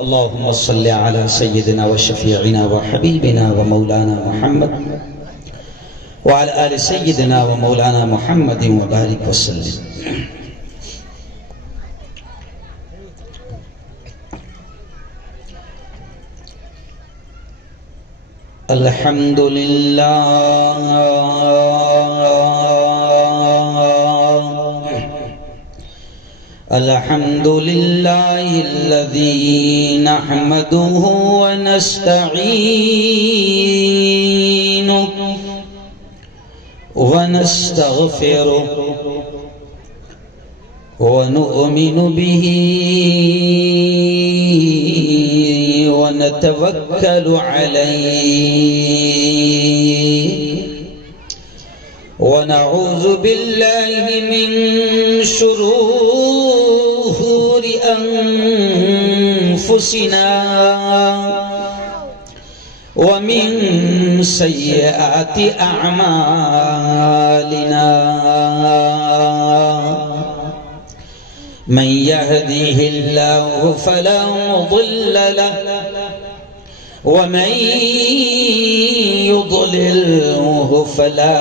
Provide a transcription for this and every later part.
اللهم صل على سيدنا وشفيعنا وحبيبنا ومولانا محمد وعلى آل سيدنا ومولانا محمد وبارك وسلم. الحمد لله الحمد لله الذي نحمده ونستعينه ونستغفره ونؤمن به ونتوكل عليه ونعوذ بالله من شرور أنفسنا ومن سيئات أعمالنا من يهديه الله فلا مضل له ومن يضلله فلا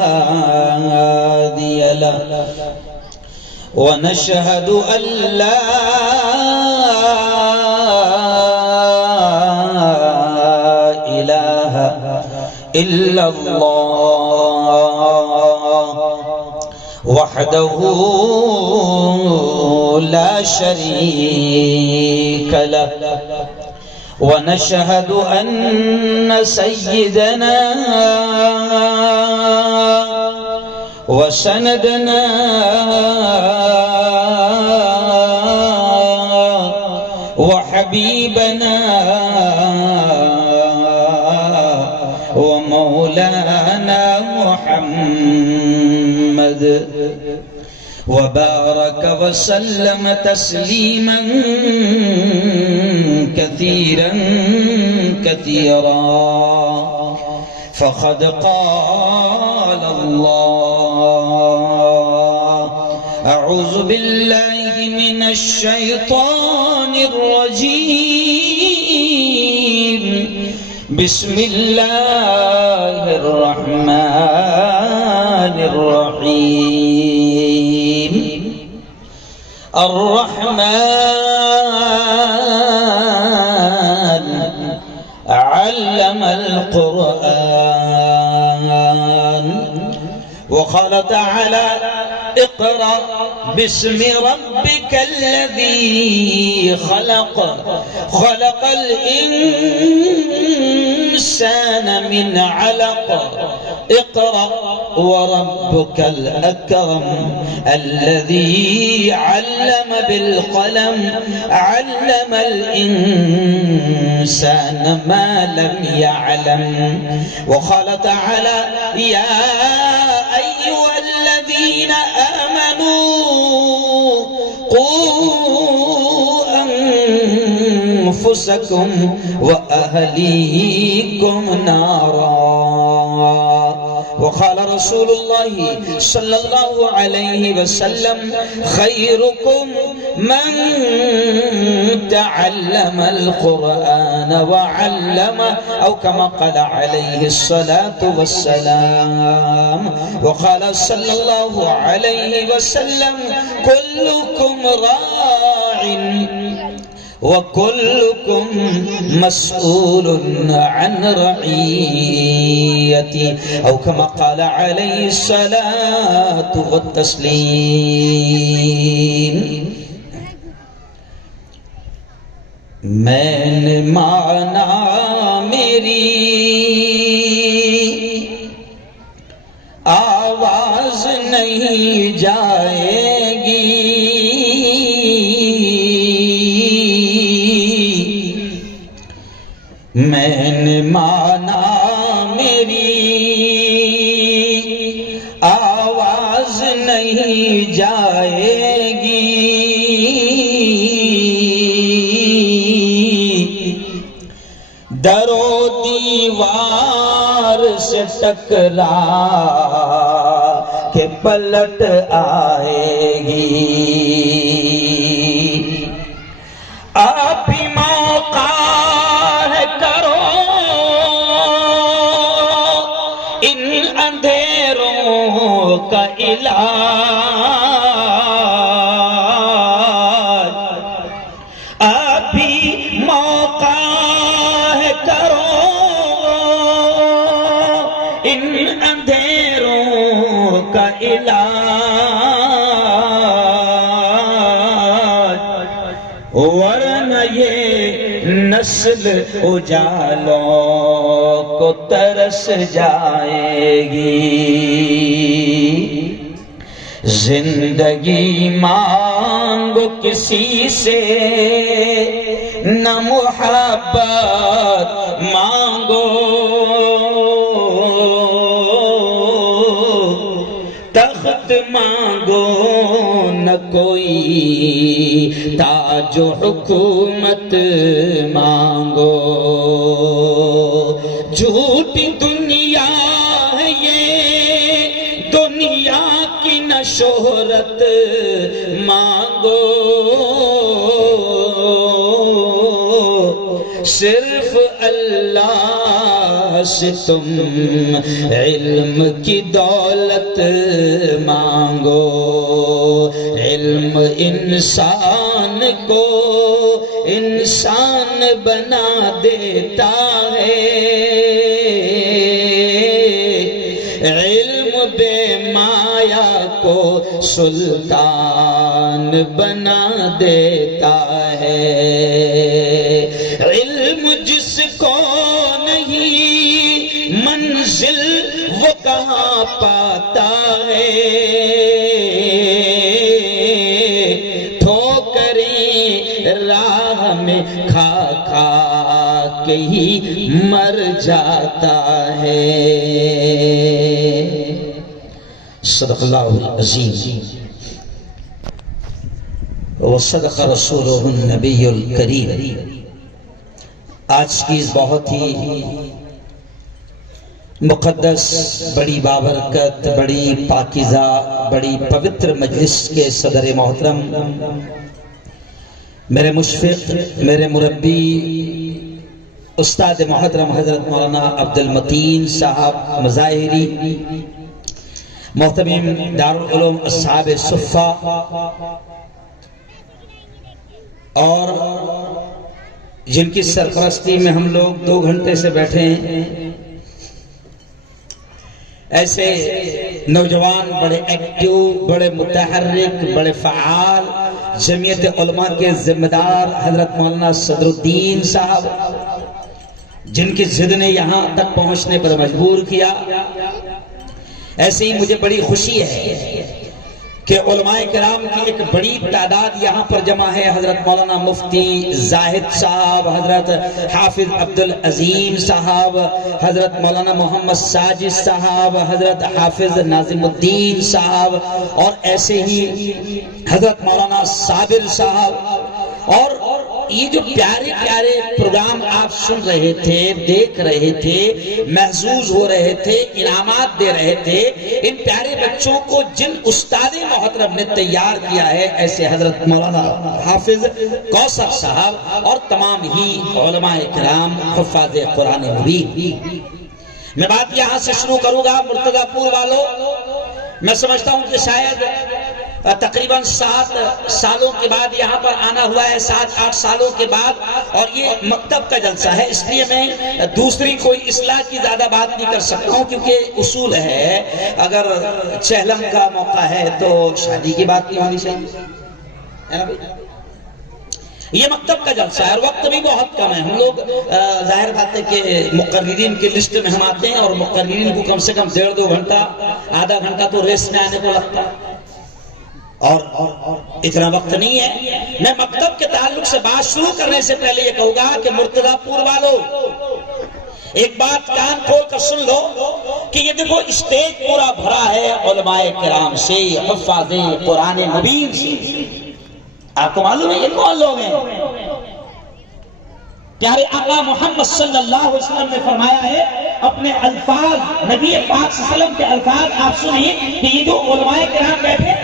هادي له ونشهد أن لا إله إلا الله وحده لا شريك له ونشهد أن سيدنا وسندنا وحبيبنا ومولانا محمد وبارك وسلم تسليما كثيرا كثيرا فقد قال الله أعوذ بالله من الشيطان الرجيم بسم الله الرحمن الرحيم الرحمن علم القرآن وقال تعالى اقرأ باسم ربك الذي خلق خلق الإنسان من علق اقرأ وربك الأكرم الذي علم بالقلم علم الإنسان ما لم يعلم وقال تعالى يا أيها الذين آمنوا قوا أنفسكم وأهليكم نارا وقال رسول الله صلى الله عليه وسلم خيركم من تعلم القرآن وعلمه أو كما قال عليه الصلاة والسلام وقال صلى الله عليه وسلم كلكم راع وكلكم مسؤول عن رعيته أو كما قال عليه الصلاة والتسليم میں مانا میری آواز نہیں جائے گی میں نے مانا میری آواز نہیں جائے گی در و دیوار سے ٹکرا کے پلٹ آئے گی ابھی موقع ہے کرو ان اندھیروں کا علاج، ورنہ یہ نسل اجالوں کو ترس جائے گی۔ زندگی مانگو کسی سے نہ محبت مانگو، تخت مانگو نہ کوئی تاج و حکومت مانگو۔ جھوٹی دنیا ہے یہ، دنیا کی نہ شہرت مانگو، صرف اللہ سے تم علم کی دولت مانگو۔ علم انسان کو انسان بنا دیتا ہے، علم بے مایا کو سلطان بنا دیتا ہے۔ علم جس کو نہیں منزل وہ کہاں پاتا ہے، ٹھوکریں راہ میں کھا کھا کے ہی مر جاتا ہے۔ صدق اللہ العظیم وصدق رسولہ النبی الکریم۔ آج کی اس بہت ہی مقدس، بڑی بابرکت، بڑی پاکیزہ، بڑی پوتر مجلس کے صدر محترم، میرے مشفق، میرے مربی، استاد محترم حضرت مولانا عبدالمتین صاحب مظاہری، محتمم دارالعلوم اصحاب صفہ، اور جن کی سرپرستی میں ہم لوگ 2 گھنٹے سے بیٹھے ہیں، ایسے نوجوان بڑے ایکٹیو، بڑے متحرک، بڑے فعال جمعیت علماء کے ذمہ دار حضرت مولانا صدر الدین صاحب، جن کی ضد نے یہاں تک پہنچنے پر مجبور کیا۔ ایسے ہی مجھے بڑی خوشی ہے کہ علماء کرام کی ایک بڑی تعداد یہاں پر جمع ہے۔ حضرت مولانا مفتی زاہد صاحب، حضرت حافظ عبدالعظیم صاحب، حضرت مولانا محمد ساجد صاحب، حضرت حافظ ناظم الدین صاحب، اور ایسے ہی حضرت مولانا صابر صاحب۔ اور یہ جو پیارے پیارے پروگرام آپ سن رہے تھے، دیکھ رہے تھے، محظوظ ہو رہے تھے، انعامات دے رہے تھے، ان پیارے بچوں کو جن استاد محترم نے تیار کیا ہے، ایسے حضرت مولانا حافظ کوثر صاحب اور تمام ہی علماء کرام حفاظ قرآن مبین۔ میں بات یہاں سے شروع کروں گا مرتضی پور والوں۔ میں سمجھتا ہوں کہ شاید تقریباً 7 سالوں کے بعد یہاں پر آنا ہوا ہے، 7-8 سالوں کے بعد، اور یہ مکتب کا جلسہ ہے، اس لیے میں دوسری کوئی اصلاح کی زیادہ بات نہیں کر سکتا ہوں، کیونکہ اصول ہے اگر چہلم کا موقع ہے تو شادی کی بات نہیں ہونی چاہیے، ہے نا بھائی؟ یہ مکتب کا جلسہ ہے اور وقت بھی بہت کم ہے۔ ہم لوگ ظاہر بات ہے کہ مقررین کی لسٹ میں ہم آتے ہیں، اور مقررین کو کم سے کم 1.5-2 گھنٹہ، آدھا گھنٹہ تو ریس میں آنے کو لگتا ہے، اور اتنا وقت نہیں ہے۔ میں مکتب کے تعلق سے بات شروع کرنے سے پہلے یہ کہوں گا کہ مرتضی پور والوں، ایک بات کان کھول کر سن لو کہ یہ دیکھو اسٹیج پورا بھرا ہے علماء کرام سے، حفاظ قرآن مبین سے۔ آپ کو معلوم ہے یہ کون لوگ ہیں؟ پیارے آقا محمد صلی اللہ علیہ وسلم نے فرمایا ہے اپنے الفاظ، نبی پاک صلی اللہ علیہ وسلم کے الفاظ آپ سنیں کہ یہ جو علماء کرام بیٹھے ہیں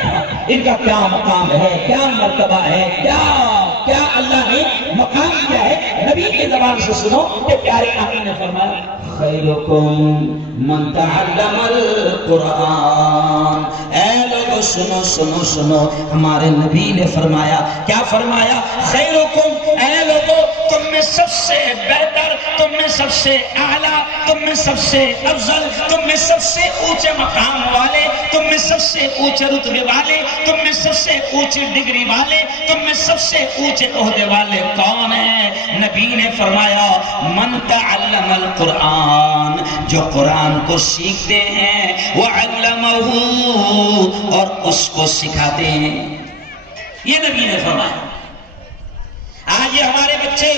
ان کا کیا مقام ہے، کیا مرتبہ ہے، کیا اللہ نے مقام دیا ہے۔ نبی کے زبان سے سنو کہ پیارے آقا نے فرمایا خیرکم من تعلم القرآن۔ اے لوگ سنو سنو سنو، ہمارے نبی نے فرمایا، کیا فرمایا؟ خیرکم سے بہتر، تم میں سب سے اعلیٰ، تم میں سب سے افضل، تم میں سب سے اونچے مقام والے، تم میں سب سے اونچے رتبے والے، تم میں سب سے اونچی ڈگری والے، تم میں سب سے اونچے عہدے والے کون ہیں؟ نبی نے فرمایا من تعلم القرآن، جو قرآن کو سیکھتے ہیں، وعلمہ، اور اس کو سکھاتے ہیں۔ یہ نبی نے فرمایا۔ آج یہ ہمارے بچے،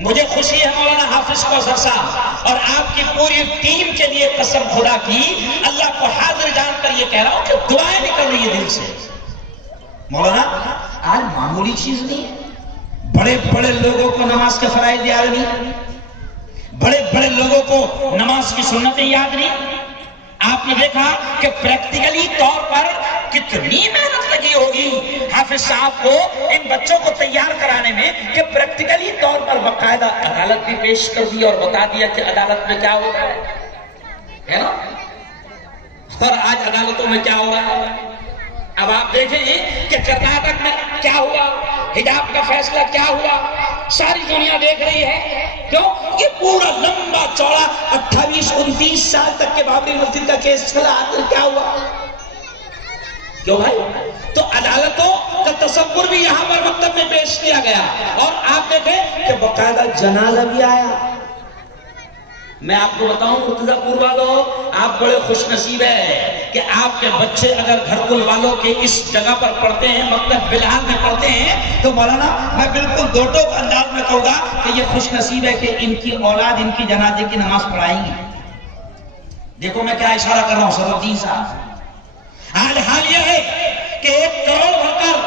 مجھے خوشی ہے مولانا حافظ کوثر صاحب اور آپ کی پوری ٹیم کے لیے قسم خدا کی، اللہ کو حاضر جان کر یہ کہہ رہا ہوں کہ دعائیں نکل رہی ہے دل سے۔ مولانا آج معمولی چیز نہیں ہے، بڑے بڑے لوگوں کو نماز کے فرائض یاد نہیں، بڑے بڑے لوگوں کو نماز کی سنتیں یاد نہیں۔ آپ نے دیکھا کہ پریکٹیکلی طور پر کتنی محنت لگی ہوگی حافظ صاحب کو ان بچوں کو تیار کرانے میں، کہ پریکٹیکلی طور پر باقاعدہ عدالت بھی پیش کر دی اور بتا دیا کہ عدالت میں کیا ہوتا ہے نا، اور آج عدالتوں میں کیا ہو رہا ہے۔ اب آپ دیکھیں کہ کرناٹک میں کیا ہوا، حجاب کا فیصلہ کیا ہوا، ساری دنیا دیکھ رہی ہے۔ کیوں؟ یہ پورا لمبا چوڑا 28-29 سال تک کے بابری مسجد کا کیس چلا، آخر کیا ہوا؟ کیوں بھائی؟ تو عدالتوں کا تصور بھی یہاں پر مکتب میں پیش کیا گیا، اور آپ دیکھیں کہ باقاعدہ جنازہ بھی آیا۔ میں آپ کو بتاؤں مرتضیٰ پور والوں، آپ بڑے خوش نصیب ہیں کہ آپ کے بچے اگر گھرکل والوں کے اس جگہ پر پڑھتے ہیں، مکتب بلال میں پڑھتے ہیں، تو مولانا میں بالکل دو ٹوک انداز میں کہوں گا کہ یہ خوش نصیب ہے کہ ان کی اولاد ان کی جنازے کی نماز پڑھائیں گی۔ دیکھو میں کیا اشارہ کر رہا ہوں صدر الدین صاحب، حال یہ ہے کہ 1 کروڑ ورکر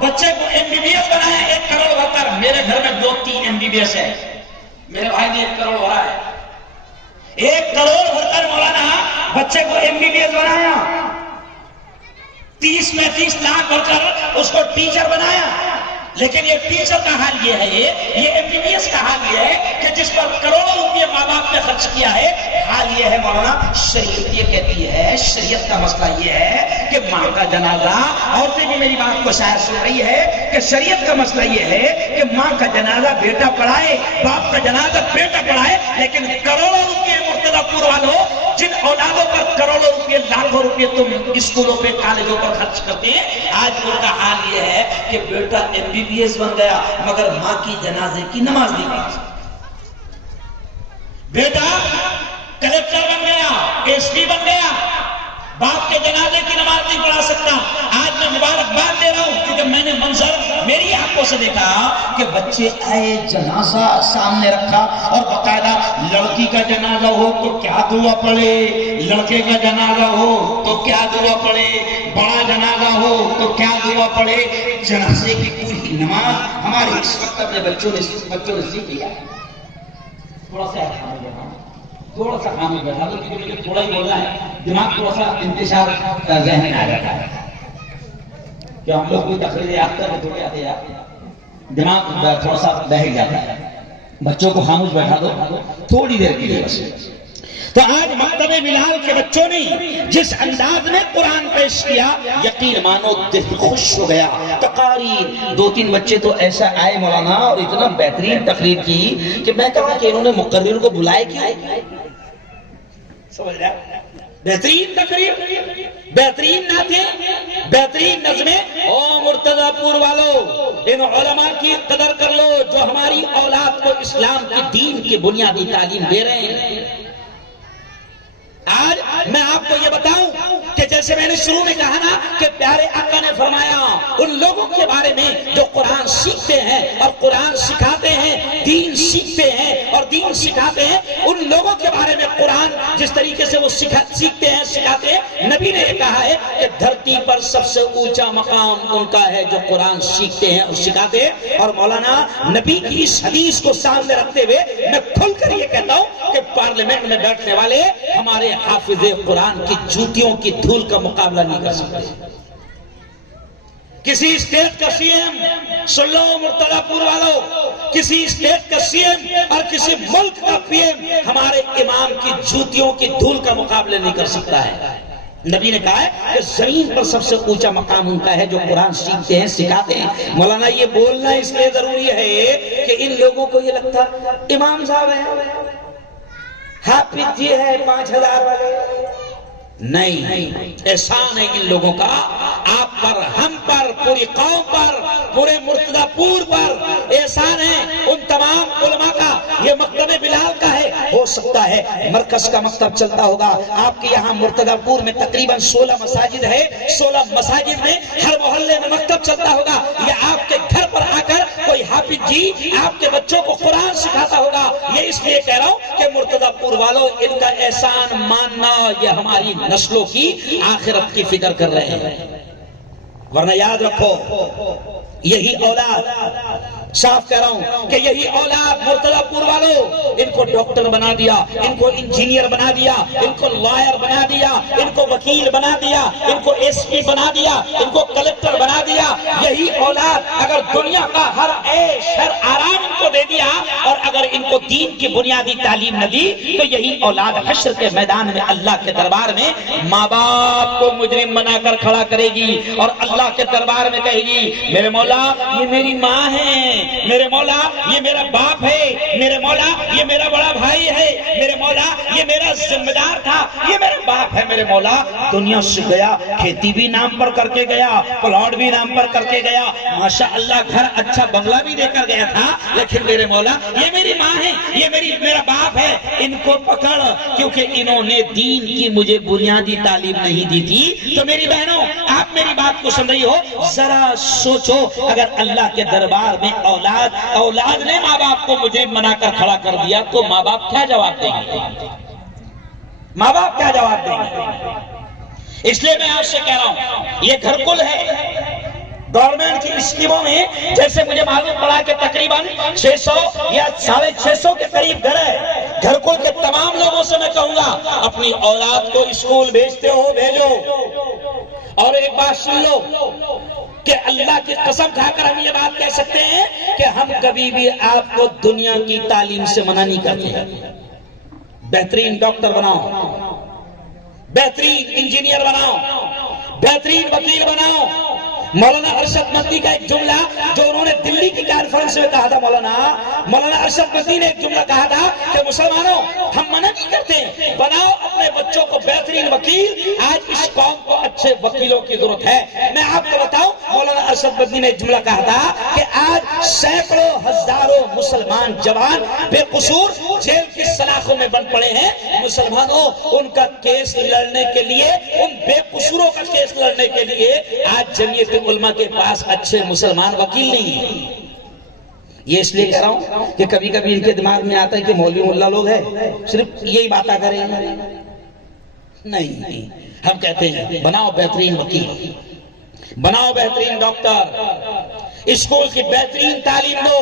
بچے کو MBBS بنایا، 1 کروڑ ورکر۔ میرے گھر میں 2-3 MBBS ہے، میرے بھائی نے 1 کروڑ بھرا ہے۔ 1 کروڑ ورکر مولانا بچے کو MBBS بنایا، 30-35 لاکھ ورکر اس کو ٹیچر بنایا۔ لیکن یہ ٹیچر کا حال یہ ہے، یہ MBBS کا حال یہ ہے کہ جس پر کروڑوں روپے ماں باپ نے خرچ کیا ہے، حال یہ ہے مولانا شریعت یہ کہتی ہے، شریعت کا مسئلہ یہ ہے کہ ماں کا جنازہ، عورتیں بھی میری بات کو شاید سن رہی ہے کہ شریعت کا مسئلہ یہ ہے کہ ماں کا جنازہ بیٹا پڑھائے، باپ کا جنازہ بیٹا پڑھائے، لیکن کروڑوں روپے مرتضیٰ پور والوں، جن اولادوں پر کروڑوں روپے لاکھوں روپے تم اسکولوں پہ کالجوں پر خرچ کرتے ہیں، آج ان کا حال یہ ہے کہ بیٹا MBBS بن گیا مگر ماں کی جنازے کی نماز نہیں پڑھی، بیٹا کلیکٹر بن گیا، SP بن گیا، باپ کے جنازے کی نماز نہیں پڑھا سکتا۔ آج میں مبارکباد دے رہا ہوں کیونکہ میں نے منظر میری آنکھوں سے دیکھا کہ بچے آئے، جنازہ سامنے رکھا، اور باقاعدہ لڑکی کا جنازہ ہو تو کیا دعا پڑھے، لڑکے کا جنازہ ہو تو کیا دعا پڑھے، بڑا جنازہ ہو تو کیا دعا پڑھے، جنازے کی پوری نماز ہمارے اس وقت اپنے بچوں نے سیکھ لیا۔ تھوڑا سا خاموش بیٹھا دو کیونکہ مجھے تھوڑا ہی بولنا ہے، دماغ تھوڑا سا انتشار ذہن میں آ جاتا ہے کہ ہم لوگ کوئی تقریر یافتہ میں تھوڑے آتے ہیں، دماغ تھوڑا سا بہل جاتا ہے۔ بچوں کو خاموش بیٹھا دو تھوڑی دیر کے لیے بس۔ تو آج مکتب بلال کے بچوں نے جس انداز میں قرآن پیش کیا، یقین مانو دل خوش ہو گیا۔ تقاریر 2-3 بچے تو ایسا آئے مولانا اور اتنا بہترین تقریر کی کہ میں کہا کہ انہوں نے مقرر کو بلائے کیوں؟ سمجھ رہا ہے؟ بہترین تقریر، بہترین نعتیں، بہترین نظمیں۔ او مرتضیٰ پور والو، ان علماء کی قدر کر لو جو ہماری اولاد کو اسلام کے دین کی بنیادی تعلیم دے رہے ہیں۔ آج میں آپ کو یہ بتاؤں کہ جیسے میں نے شروع میں کہا نا کہ پیارے آقا نے فرمایا ان لوگوں کے بارے میں جو قرآن سیکھتے ہیں اور قرآن سکھاتے ہیں، دین سیکھتے ہیں اور دین سکھاتے ہیں، ان لوگوں کے بارے میں قرآن جس طریقے سے وہ سیکھتے ہیں سکھاتے ہیں، نبی نے یہ کہا ہے کہ دھرتی پر سب سے اونچا مقام ان کا ہے جو قرآن سیکھتے ہیں اور سکھاتے ہیں۔ اور مولانا نبی کی اس حدیث کو سامنے رکھتے ہوئے میں کھل کر یہ کہتا ہوں کہ پارلیمنٹ میں بیٹھنے والے ہمارے حافظ قرآن کی جوتیوں کی دھول کا مقابلہ نہیں کر سکتے۔ کسی اسٹیٹ کا CM سن لو مرتضیٰ پور والو، کسی اسٹیٹ کا CM اور کسی ملک کا PM ہمارے امام کی جوتیوں کی دھول کا مقابلہ نہیں کر سکتا ہے۔ نبی نے کہا ہے کہ زمین پر سب سے اونچا مقام ان کا ہے جو قرآن سیکھتے ہیں سکھاتے ہیں۔ مولانا یہ بولنا اس لیے ضروری ہے کہ ان لوگوں کو یہ لگتا امام صاحب ہیں، حافظ جی ہے 5000 والے، نہیں، احسان ہے ان لوگوں کا آپ پر، ہم پر، پوری قوم پر، پورے مرتضی پور پر احسان ہے، ان تمام علماء کا۔ یہ مکتب بلال کا ہے، ہو سکتا ہے مرکز کا مکتب چلتا ہوگا آپ کے یہاں مرتضی پور میں تقریباً 16 مساجد ہے، 16 مساجد میں ہر محلے میں مکتب چلتا ہوگا، یہ آپ کے گھر پر آ کر کوئی حافظ جی آپ کے بچوں کو قرآن سکھاتا ہوگا۔ یہ اس لیے کہہ رہا ہوں کہ مرتضی پور والوں ان کا احسان ماننا، یہ ہماری نسلوں کی آخرت کی فکر کر رہے ہیں، ورنہ یاد رکھو یہی اولاد، صاف کہہ رہا ہوں کہ یہی اولاد مرتضی پور والوں ان کو ڈاکٹر بنا دیا، ان کو انجینئر بنا دیا، ان کو لائر بنا دیا، ان کو وکیل بنا دیا، ان کو ایس پی بنا دیا، ان کو کلکٹر بنا دیا۔ یہی اولاد اگر دنیا کا ہر عیش ہر آرام ان کو دے دیا اور اگر ان کو دین کی بنیادی تعلیم نہ دی تو یہی اولاد حشر کے میدان میں اللہ کے دربار میں ماں باپ کو مجرم بنا کر کھڑا کرے گی اور اللہ کے دربار میں کہے گی میرے مولا یہ میری ماں ہے، میرے مولا یہ میرا باپ ہے، میرے مولا یہ میرا بڑا بھائی ہے، میرے مولا یہ میرا ذمہ دار تھا، یہ میرا باپ ہے، میرے مولا دنیا سے گیا، کھیتی بھی نام پر کر کے گیا، پلاٹ بھی نام پر کر کے گیا، ماشاءاللہ گھر اچھا بنگلہ بھی دے کر گیا تھا، لیکن میرے مولا یہ میری ماں ہے، یہ میرا باپ ہے، ان کو پکڑ کیونکہ انہوں نے دین کی مجھے بنیادی تعلیم نہیں دی تھی۔ تو میری بہنوں آپ میری بات کو سن رہی ہو، ذرا سوچو اگر اللہ کے دربار میں اولاد نے ماں باپ کو مجرم بنا کر کھڑا کر دیا تو ماں باپ کیا جواب دیں گے؟ ماں باپ کیا جواب دیں گے؟ اس لیے میں آپ سے کہہ رہا ہوں یہ گھر کل ہے گورنمنٹ کی اسکیموں میں، جیسے مجھے معلوم پڑا کہ تقریباً 600 یا 650 کے قریب گھر ہے، گھر کل کے تمام لوگوں سے میں کہوں گا اپنی اولاد کو اسکول بھیجتے ہو بھیجو، اور ایک بات سن لو کہ اللہ کی قسم کھا کر ہم یہ بات کہہ سکتے ہیں کہ ہم کبھی بھی آپ کو دنیا کی تعلیم سے منع نہیں کرتے۔ بہترین ڈاکٹر بناؤ، بہترین انجینئر بناؤ، بہترین وکیل بناؤ۔ مولانا ارشد مدنی کا ایک جملہ جو انہوں نے دلی کی کانفرنس میں کہا تھا، مولانا ارشد مدنی نے ایک جملہ کہا تھا کہ مسلمانوں ہم منع نہیں کرتے، بناؤ اپنے بچوں کو بہترین وکیل، آج اس قوم کو اچھے وکیلوں کی ضرورت ہے۔ میں آپ کو بتاؤں مولانا ارشد مدنی نے ایک جملہ کہا تھا کہ آج سینکڑوں ہزاروں مسلمان جوان بے قصور جیل کی سلاخوں میں بند پڑے ہیں، مسلمانوں ان کا کیس لڑنے کے لیے، ان بے قصوروں کا کیس لڑنے کے لیے آج جمعیت علماء کے پاس اچھے مسلمان وکیل نہیں ہیں۔ یہ اس لیے کہہ رہا ہوں کہ کبھی کبھی ان کے دماغ میں آتا ہے کہ مولوی ملا لوگ ہیں صرف یہی باتیں کریں، نہیں، ہم کہتے ہیں بناؤ بہترین وکیل، بناؤ بہترین ڈاکٹر، اسکول کی بہترین تعلیم دو۔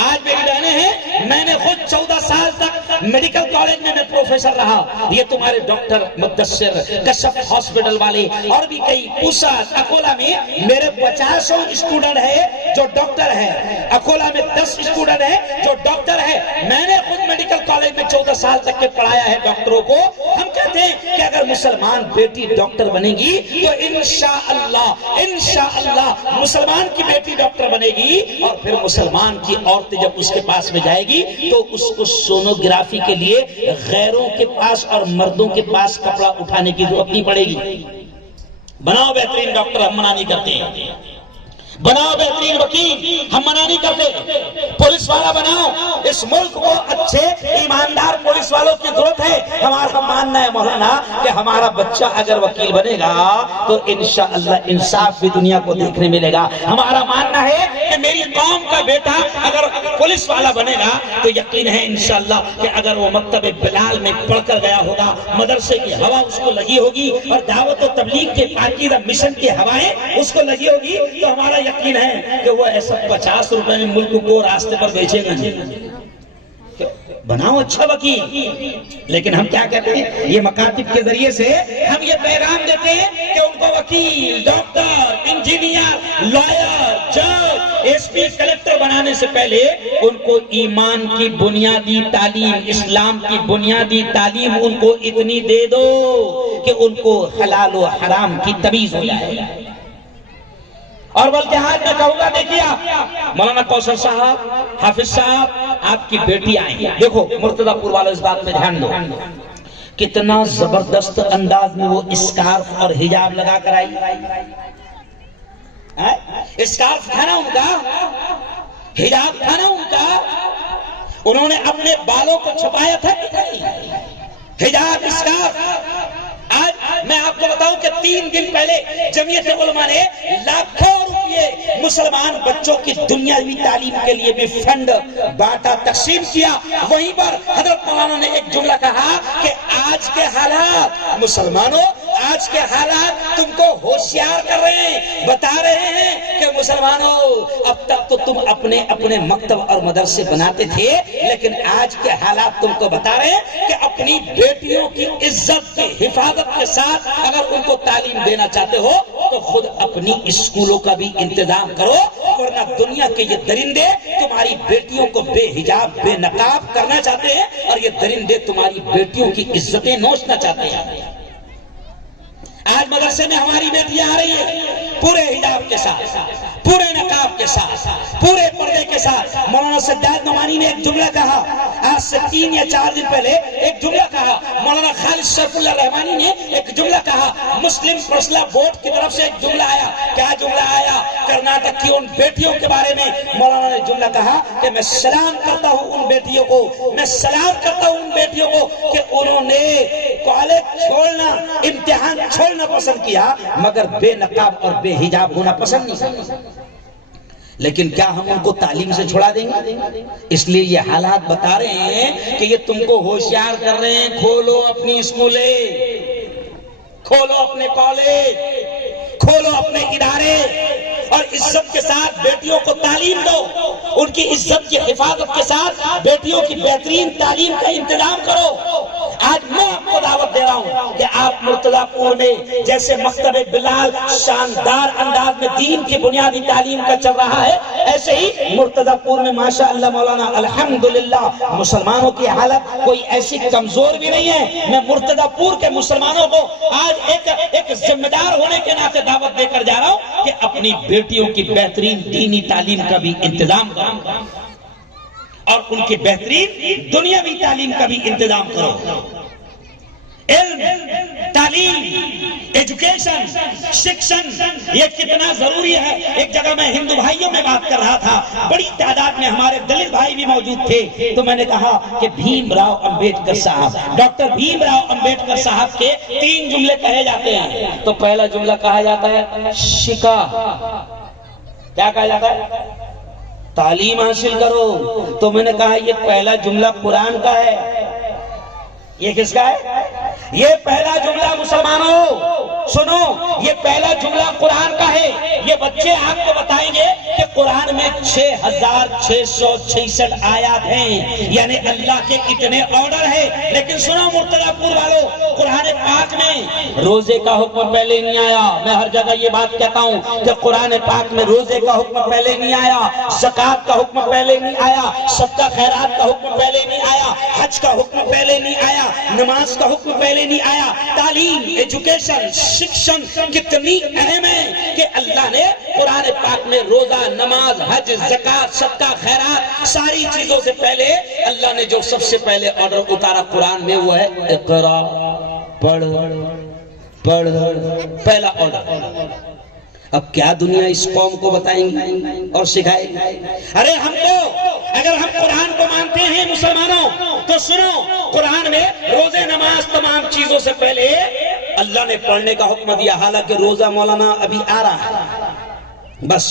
آج میری بہنیں ہیں، میں نے خود 14 سال تک میڈیکل کالج میں پروفیسر رہا، یہ تمہارے ڈاکٹر مدثر کشف ہاسپٹل والے اور بھی کئی پوسا اکولا میں میرے 50 اسٹوڈنٹ ہے جو ڈاکٹر ہے، اکولا میں 10 اسٹوڈنٹ ہے جو ڈاکٹر ہے، میں نے خود میڈیکل کالج میں 14 سال تک کے پڑھایا ہے ڈاکٹروں کو۔ ہم کہتے ہیں کہ اگر مسلمان بیٹی ڈاکٹر بنے گی تو انشاءاللہ مسلمان کی بیٹی ڈاکٹر بنے گی، اور پھر مسلمان کی عورت جب اس کے پاس میں جائے گی تو اس کو سونوگرافی کے لیے غیروں کے پاس اور مردوں کے پاس کپڑا اٹھانے کی ضرورت نہیں پڑے گی۔ بناؤ بہترین ڈاکٹر، ہم منع نہیں کرتے، بناؤ بہترین وکیل، ہم منع نہیں کرتے، پولیس والا بناؤ، اس ملک کو اچھے ایماندار پولیس والوں کی ضرورت ہے۔ ہمارا ماننا ہے مولانا کہ ہمارا بچہ اگر وکیل بنے گا تو انشاءاللہ انصاف بھی دنیا کو دیکھنے ملے گا۔ ہمارا ماننا ہے کہ میری قوم کا بیٹا اگر پولیس والا بنے گا تو یقین ہے انشاءاللہ کہ اگر وہ مکتب بلال میں پڑھ کر گیا ہوگا، مدرسے کی ہوا اس کو لگی ہوگی اور دعوت و تبلیغ کے پاکیزہ مشن کی ہوائیں اس کو لگی ہوگی، تو ہمارا یقین ہے کہ وہ ایسا 50 روپے میں ملک کو راستے پر بیچے گا۔ بناؤ اچھا وکیل. لیکن ہم کیا کہتے ہیں؟ یہ مکاتب کے ذریعے سے ہم یہ پیغام دیتے ہیں کہ ان کو وکیل، ڈاکٹر، انجینئر، لائر، جج، ایس پی، کلیکٹر بنانے سے پہلے ان کو ایمان کی بنیادی تعلیم، اسلام کی بنیادی تعلیم ان کو اتنی دے دو کہ ان کو حلال و حرام کی تمیز ہو جائے. اور بلکہ آج میں کہوں گا، دیکھیے آپ مولانا کوثر صاحب، حافظ صاحب، آپ کی بیٹی آئیں. دیکھو مرتضی پور والوں اس بات میں دھیان دو، کتنا زبردست انداز میں وہ اسکارف اور حجاب لگا کر آئی. اسکارف تھا نا ان کا، حجاب تھا نا ان کا. انہوں نے اپنے بالوں کو چھپایا تھا کہ نہیں؟ حجاب، اسکارف. آج میں آپ کو بتاؤں کہ 3 دن پہلے جمعیت علماء نے لاکھوں روپے مسلمان بچوں کی دنیاوی تعلیم کے لیے بھی فنڈ بانٹا، تقسیم کیا. وہیں پر حضرت مولانا نے ایک جملہ کہا کہ آج کے حالات مسلمانوں، آج کے حالات تم کو ہوشیار کر رہے ہیں، بتا رہے ہیں کہ مسلمانوں اب تک تو تم اپنے اپنے مکتب اور مدرسے بناتے تھے، لیکن آج کے حالات تم کو بتا رہے ہیں کہ اپنی بیٹیوں کی عزت کی حفاظت کے ساتھ اگر ان کو تعلیم دینا چاہتے ہو تو خود اپنی اسکولوں کا بھی انتظام کرو، ورنہ دنیا کے یہ درندے تمہاری بیٹیوں کو بے حجاب، بے نقاب کرنا چاہتے ہیں، اور یہ درندے تمہاری بیٹیوں کی عزتیں نوچنا چاہتے ہیں. آج مدرسے میں ہماری بیٹیاں آ رہی ہیں پورے حجاب کے ساتھ، پورے نقاب کے ساتھ، پورے پردے کے ساتھ. مولانا سجاد نعمانی نے ایک جملہ کہا، آج سے 3 یا 4 دن پہلے ایک جملہ کہا. مولانا خالد سیف اللہ رحمانی نے ایک جملہ کہا. مسلم پرسنل بورڈ کی طرف سے ایک جملہ آیا. کیا جملہ آیا؟ کرناٹک کی ان بیٹیوں کے بارے میں مولانا نے جملہ کہا کہ میں سلام کرتا ہوں ان بیٹیوں کو، میں سلام کرتا ہوں ان بیٹیوں کو کہ انہوں نے کالج چھوڑنا، امتحان چھوڑنا پسند کیا، مگر بے نقاب اور بے حجاب ہونا پسند نہیں کیا. لیکن کیا ہم ان کو تعلیم سے چھڑا دیں گے؟ اس لیے یہ حالات بتا رہے ہیں کہ یہ تم کو ہوشیار کر رہے ہیں. کھولو اپنی اسکولیں، کھولو اپنے کالج، کھولو اپنے ادارے، اور عزت کے ساتھ بیٹیوں کو تعلیم دو. ان کی عزت کی حفاظت کے ساتھ بیٹیوں کی بہترین تعلیم کا انتظام کرو. آج میں آپ کو دعوت دے رہا ہوں کہ آپ مرتضی پور میں جیسے مکتب بلال شاندار انداز میں دین کی بنیادی تعلیم کا چل رہا ہے، ایسے ہی مرتضی پور میں ماشاءاللہ مولانا الحمدللہ مسلمانوں کی حالت کوئی ایسی کمزور بھی نہیں ہے. میں مرتضی پور کے مسلمانوں کو آج ایک ذمہ دار ہونے کے ناطے دعوت دے کر جا رہا ہوں کہ اپنی بیٹیوں کی بہترین دینی تعلیم کا بھی انتظام کرو، اور ان کی بہترین دنیاوی تعلیم کا بھی انتظام کرو. علم، تعلیم، ایجوکیشن، شکشن، یہ کتنا ضروری ہے. ایک جگہ میں ہندو بھائیوں میں بات کر رہا تھا، بڑی تعداد میں ہمارے دلت بھائی بھی موجود تھے، تو میں نے کہا کہ بھیم راؤ امبیڈکر صاحب، ڈاکٹر بھیم راؤ امبیڈکر صاحب کے 3 جملے کہے جاتے ہیں. تو پہلا جملہ کہا جاتا ہے شکا. کیا کہا جاتا ہے؟ تعلیم حاصل کرو. تو میں نے کہا یہ پہلا جملہ قرآن کا ہے. یہ کس کا ہے؟ یہ پہلا جملہ مسلمانوں سنو، یہ پہلا جملہ قرآن کا ہے. یہ بچے آپ کو بتائیں گے کہ قرآن میں 6666 آیات ہیں، یعنی اللہ کے اتنے آرڈر ہیں. لیکن سنو مرتضی پور والوں، قرآن پاک میں روزے کا حکم پہلے نہیں آیا. میں ہر جگہ یہ بات کہتا ہوں کہ قرآن پاک میں روزے کا حکم پہلے نہیں آیا، زکوٰۃ کا حکم پہلے نہیں آیا، صدقہ خیرات کا حکم پہلے نہیں آیا، حج کا حکم پہلے نہیں آیا، نماز کا حکم پہلے نہیں آیا. تعلیم، ایجوکیشن، شکشن کتنی اہم ہے کہ اللہ نے قرآن پاک میں روزہ، نماز، حج، زکوٰۃ، صدقہ خیرات ساری چیزوں سے پہلے اللہ نے جو سب سے پہلے آرڈر اتارا قرآن میں وہ ہے اقرا، پڑھ پڑھ، پہلا آرڈر. اب کیا دنیا اس قوم کو بتائیں گی اور سکھائے گی؟ ارے ہم کو، اگر ہم قرآن کو مانتے ہیں مسلمانوں تو سنو، قرآن میں روزے، نماز، تمام چیزوں سے پہلے اللہ نے پڑھنے کا حکم دیا. حالانکہ روزہ مولانا ابھی آ رہا ہے، بس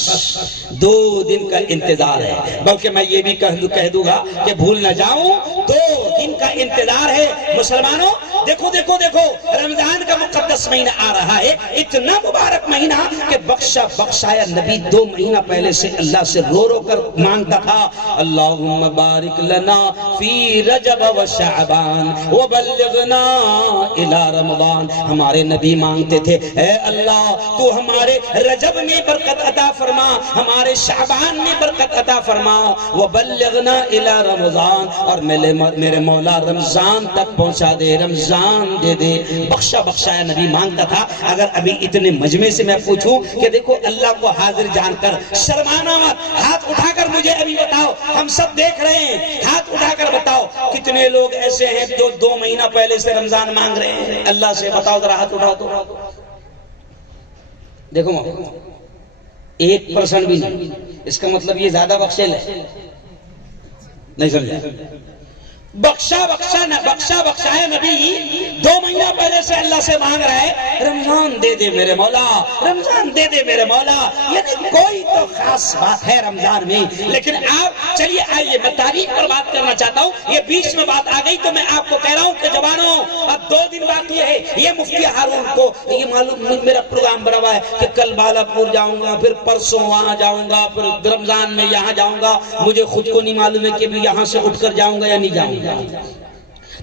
2 دن کا انتظار ہے، بلکہ میں یہ بھی کہہ دوں گا کہ بھول نہ جاؤں، 2 دن کا انتظار ہے مسلمانوں۔ دیکھو دیکھو دیکھو، رمضان کا مقدس مہینہ آ رہا ہے، اتنا مبارک مہینہ کہ بخشایا نبی 2 مہینہ پہلے سے اللہ سے رو رو کر مانگتا تھا، اللہم بارک لنا فی رجب و شعبان وبلغنا الی رمضان۔ ہمارے نبی مانگتے تھے، اے اللہ تو ہمارے رجب میں برکت عطا فرما، ہمارے شعبان میں برکت عطا فرما، وبلغنا الی رمضان، اور میرے مولا رمضان تک پہنچا دے، رمضان دے دے۔ بخشایا نبی مانگتا تھا۔ اگر ابھی اتنے مجمع سے میں پوچھوں کہ دیکھو اللہ کو حاضر جان کر شرمانا مت، ہاتھ اٹھا کر مجھے ابھی بتاؤ، ہم سب دیکھ رہے ہیں، ہاتھ اٹھا کر بتاؤ کتنے لوگ ایسے ہیں جو 2 مہینہ پہلے سے رمضان مانگ رہے ہیں اللہ سے؟ بتاؤ ذرا، ہاتھ اٹھاؤ تو دیکھو 1% بھی نہیں۔ اس کا مطلب یہ زیادہ بخشل ہے، نہیں سمجھا؟ بخشایا نبی 2 مہینہ پہلے سے اللہ سے مانگ رہا ہے، رمضان دے دے میرے مولا، رمضان دے دے میرے مولا۔ یعنی کوئی تو خاص بات ہے رمضان میں، لیکن آپ چلیے آئیے میں تاریخ پر بات کرنا چاہتا ہوں۔ یہ بیچ میں بات آ گئی تو میں آپ کو کہہ رہا ہوں کہ جوانوں اب 2 دن باقی ہے۔ یہ مفتی ہارون کو یہ معلوم، میرا پروگرام بنا ہوا ہے کہ کل بالا پور جاؤں گا، پھر پرسوں وہاں جاؤں گا، پھر رمضان میں یہاں جاؤں گا۔ مجھے خود کو نہیں معلوم ہے کہ بھی یہاں سے اٹھ کر جاؤں گا یا نہیں جاؤں گا۔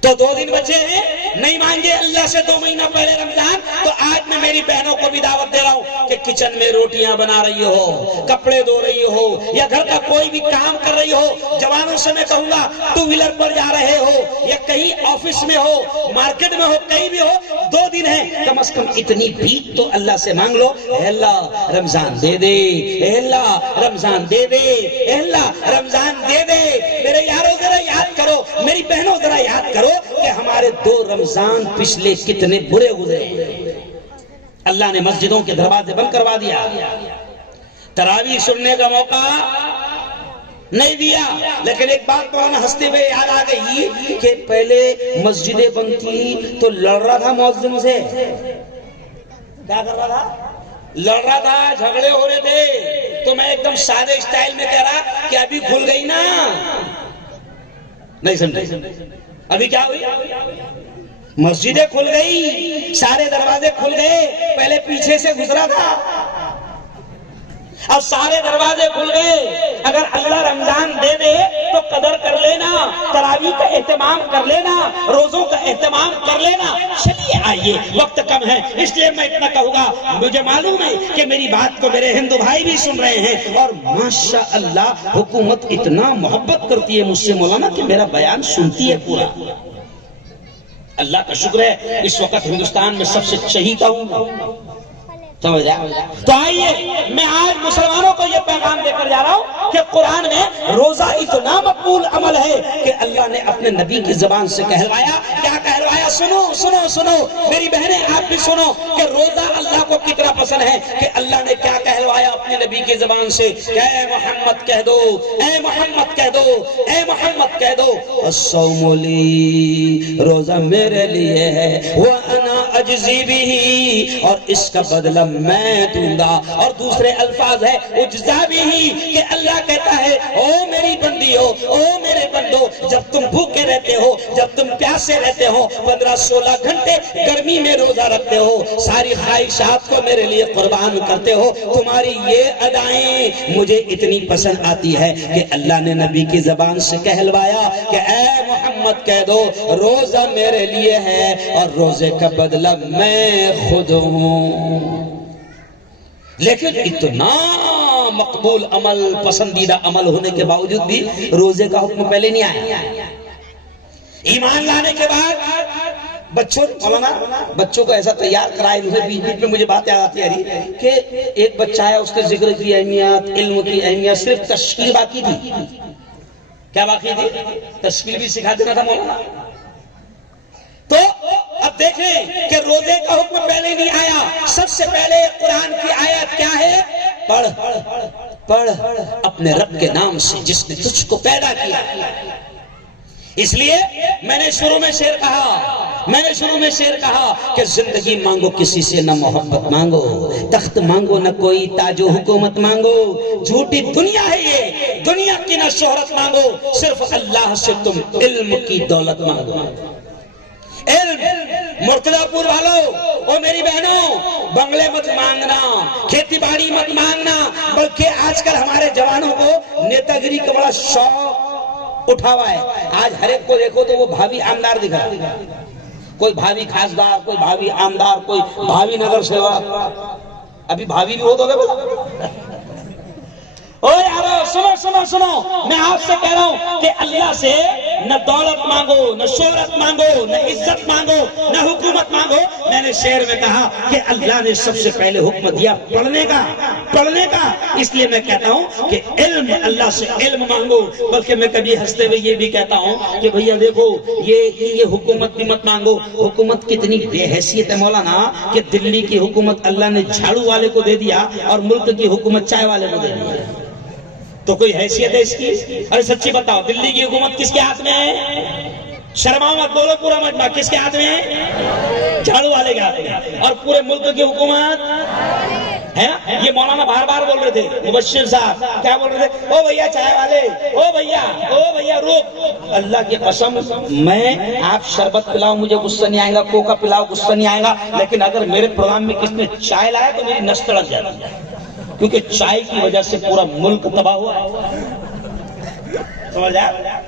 تو 2 دن بچے ہیں، نہیں مانگے اللہ سے 2 مہینہ پہلے رمضان، تو آج میں میری بہنوں کو بھی دعوت دے رہا ہوں کہ کچن میں روٹیاں بنا رہی ہو، کپڑے دھو رہی ہو، یا گھر کا کوئی بھی کام کر رہی ہو، جوانوں سے میں کہوں گا 2 ویلر پر جا رہے ہو یا کہیں آفس میں ہو، مارکیٹ میں ہو، کہیں بھی ہو، 2 دن ہے، کم از کم اتنی بھیک تو اللہ سے مانگ لو، اے اللہ رمضان دے دے، اے اللہ رمضان دے دے، اے اللہ رمضان دے دے۔ میرے یارو ذرا یاد کرو، میری بہنوں ذرا یاد کرو کہ ہمارے 2 رمضان پچھلے کتنے برے گزرے۔ اللہ نے مسجدوں کے دروازے بند کروا دیا، تراویح سننے کا موقع نہیں دیا۔ لیکن ایک بات مولانا ہنستے ہوئے یاد آ گئی کہ پہلے مسجدیں بند تھی تو لڑ رہا تھا مؤذن سے، کیا کر رہا تھا؟ لڑ رہا تھا، جھگڑے ہو رہے تھے، تو میں ایک دم سادے اسٹائل میں کہہ رہا کہ ابھی کھل گئی نا، نہیں سمجھے؟ ابھی کیا ہوئی؟ مسجدیں کھل گئی، سارے دروازے کھل گئے، پہلے پیچھے سے گزرا تھا، اب سارے دروازے کھل گئے۔ اگر اللہ رمضان دے دے تو قدر کر لینا، تراویح کا اہتمام کر لینا، روزوں کا اہتمام کر لینا۔ چلیے آئیے، وقت کم ہے اس لیے میں اتنا کہوں گا، مجھے معلوم ہے کہ میری بات کو میرے ہندو بھائی بھی سن رہے ہیں، اور ماشاءاللہ حکومت اتنا محبت کرتی ہے مجھ سے مولانا کہ میرا بیان سنتی ہے پورا۔ اللہ کا شکر ہے اس وقت ہندوستان میں سب سے چہیتا ہوں، تو آئیے میں آج مسلمانوں کو یہ پیغام دے کر جا رہا ہوں کہ قرآن میں روزہ اتنا مقبول عمل ہے کہ اللہ نے اپنے نبی کی زبان سے کہلوایا۔ کیا کہلوایا؟ سنو سنو سنو میری بہنیں، آپ بھی سنو کہ روزہ اللہ کو کتنا پسند ہے، کہ اللہ نے کیا کہلوایا اپنے نبی کی زبان سے کہ اے محمد کہہ دو، اے محمد کہہ دو، اے محمد کہہ دو، الصوم لی، روزہ میرے لیے ہے، وَأَنَا أَجْزِي بِهِ، اور اس کا بدلہ میں دوں گا۔ اور دوسرے الفاظ ہے اجزا بھی، کہ اللہ کہتا ہے او میری بندی ہو، او میرے بندو، جب تم بھوکے رہتے ہو، جب تم پیاسے رہتے ہو، 15-16 گھنٹے گرمی میں روزہ رکھتے ہو، ساری خواہشات کو میرے لیے قربان کرتے ہو، تمہاری یہ ادائیں مجھے اتنی پسند آتی ہے کہ اللہ نے نبی کی زبان سے کہلوایا کہ اے محمد کہہ دو روزہ میرے لیے ہے اور روزے کا بدلہ میں خود ہوں۔ لیکن اتنا مقبول عمل، پسندیدہ عمل ہونے کے باوجود بھی روزے کا حکم پہلے نہیں آیا۔ ایمان لانے کے بعد بچوں کو ایسا تیار کرائے، بیچ بیچ میں مجھے بات یاد آتی ہے کہ ایک بچہ ہے، اس نے ذکر کی اہمیت، علم کی اہمیت، صرف تشکیل باقی تھی۔ کیا باقی تھی؟ تشکیل بھی سکھا دینا تھا مولانا۔ تو اب دیکھیں کہ روزے کا حکم پہلے نہیں آیا، سب سے پہلے قرآن کی آیت کیا ہے؟ پڑھ اپنے رب کے نام سے جس نے تجھ کو پیدا کیا۔ اس لیے میں نے شروع میں شعر کہا، میں نے شروع میں شعر کہا کہ زندگی مانگو کسی سے نہ محبت مانگو، تخت مانگو نہ کوئی تاج و حکومت مانگو، جھوٹی دنیا ہے یہ، دنیا کی نہ شہرت مانگو، صرف اللہ سے تم علم کی دولت مانگو۔ علم، مرتضی پور والوں اور میری بہنوں، بنگلے مت مانگنا، کھیتی باڑی مت مانگنا، بلکہ آج کل ہمارے جوانوں کو نیتا گری کا بڑا شوق اٹھا ہوا ہے۔ آج ہر ایک کو دیکھو تو وہ بھاوی آمدار دکھ رہا ہے، کوئی بھاوی خاصدار، کوئی بھاوی آمدار، کوئی بھاوی نگر سیوا۔ ابھی بھاوی بھی ہو تو گے او یارو، سنو سنو سنو، میں آپ سے کہہ رہا ہوں کہ اللہ سے نہ دولت مانگو، نہ شہرت مانگو، نہ عزت مانگو، نہ حکومت مانگو۔ میں نے شعر میں کہا کہ اللہ نے سب سے پہلے حکم دیا پڑھنے کا، اس لیے میں کہتا ہوں کہ علم، اللہ سے علم مانگو۔ بلکہ میں کبھی ہنستے ہوئے یہ بھی کہتا ہوں کہ بھیا دیکھو یہ حکومت بھی مت مانگو۔ حکومت کتنی بے حیثیت ہے مولانا کہ دلی کی حکومت اللہ نے جھاڑو والے کو دے دیا اور ملک کی حکومت چائے والے کو دے دیا، تو کوئی حیثیت ہے اس کی؟ ارے سچی بتاؤ، دلی کی حکومت کس کے ہاتھ میں ہے؟ شرماؤ مت، بولو پورا مجمع، کس کے ہاتھ میں ہے؟ جھاڑو والے کے ہاتھ میں۔ اور پورے ملک کی حکومت ہے نا؟ یہ مولانا بار بار بول رہے تھے، مبشر صاحب کیا بول رہے تھے؟ او بھیا چائے والے، او بھیا روک۔ اللہ کی قسم، میں آپ شربت پلاؤ مجھے غصہ نہیں آئے گا، کوکا پلاؤ غصہ نہیں آئے گا، لیکن اگر میرے پروگرام میں کس نے چائے لایا تو میری نس تڑپ جاتی ہے، کیونکہ چائے کی وجہ سے پورا ملک تباہ ہوا ہے۔ سمجھ آیا؟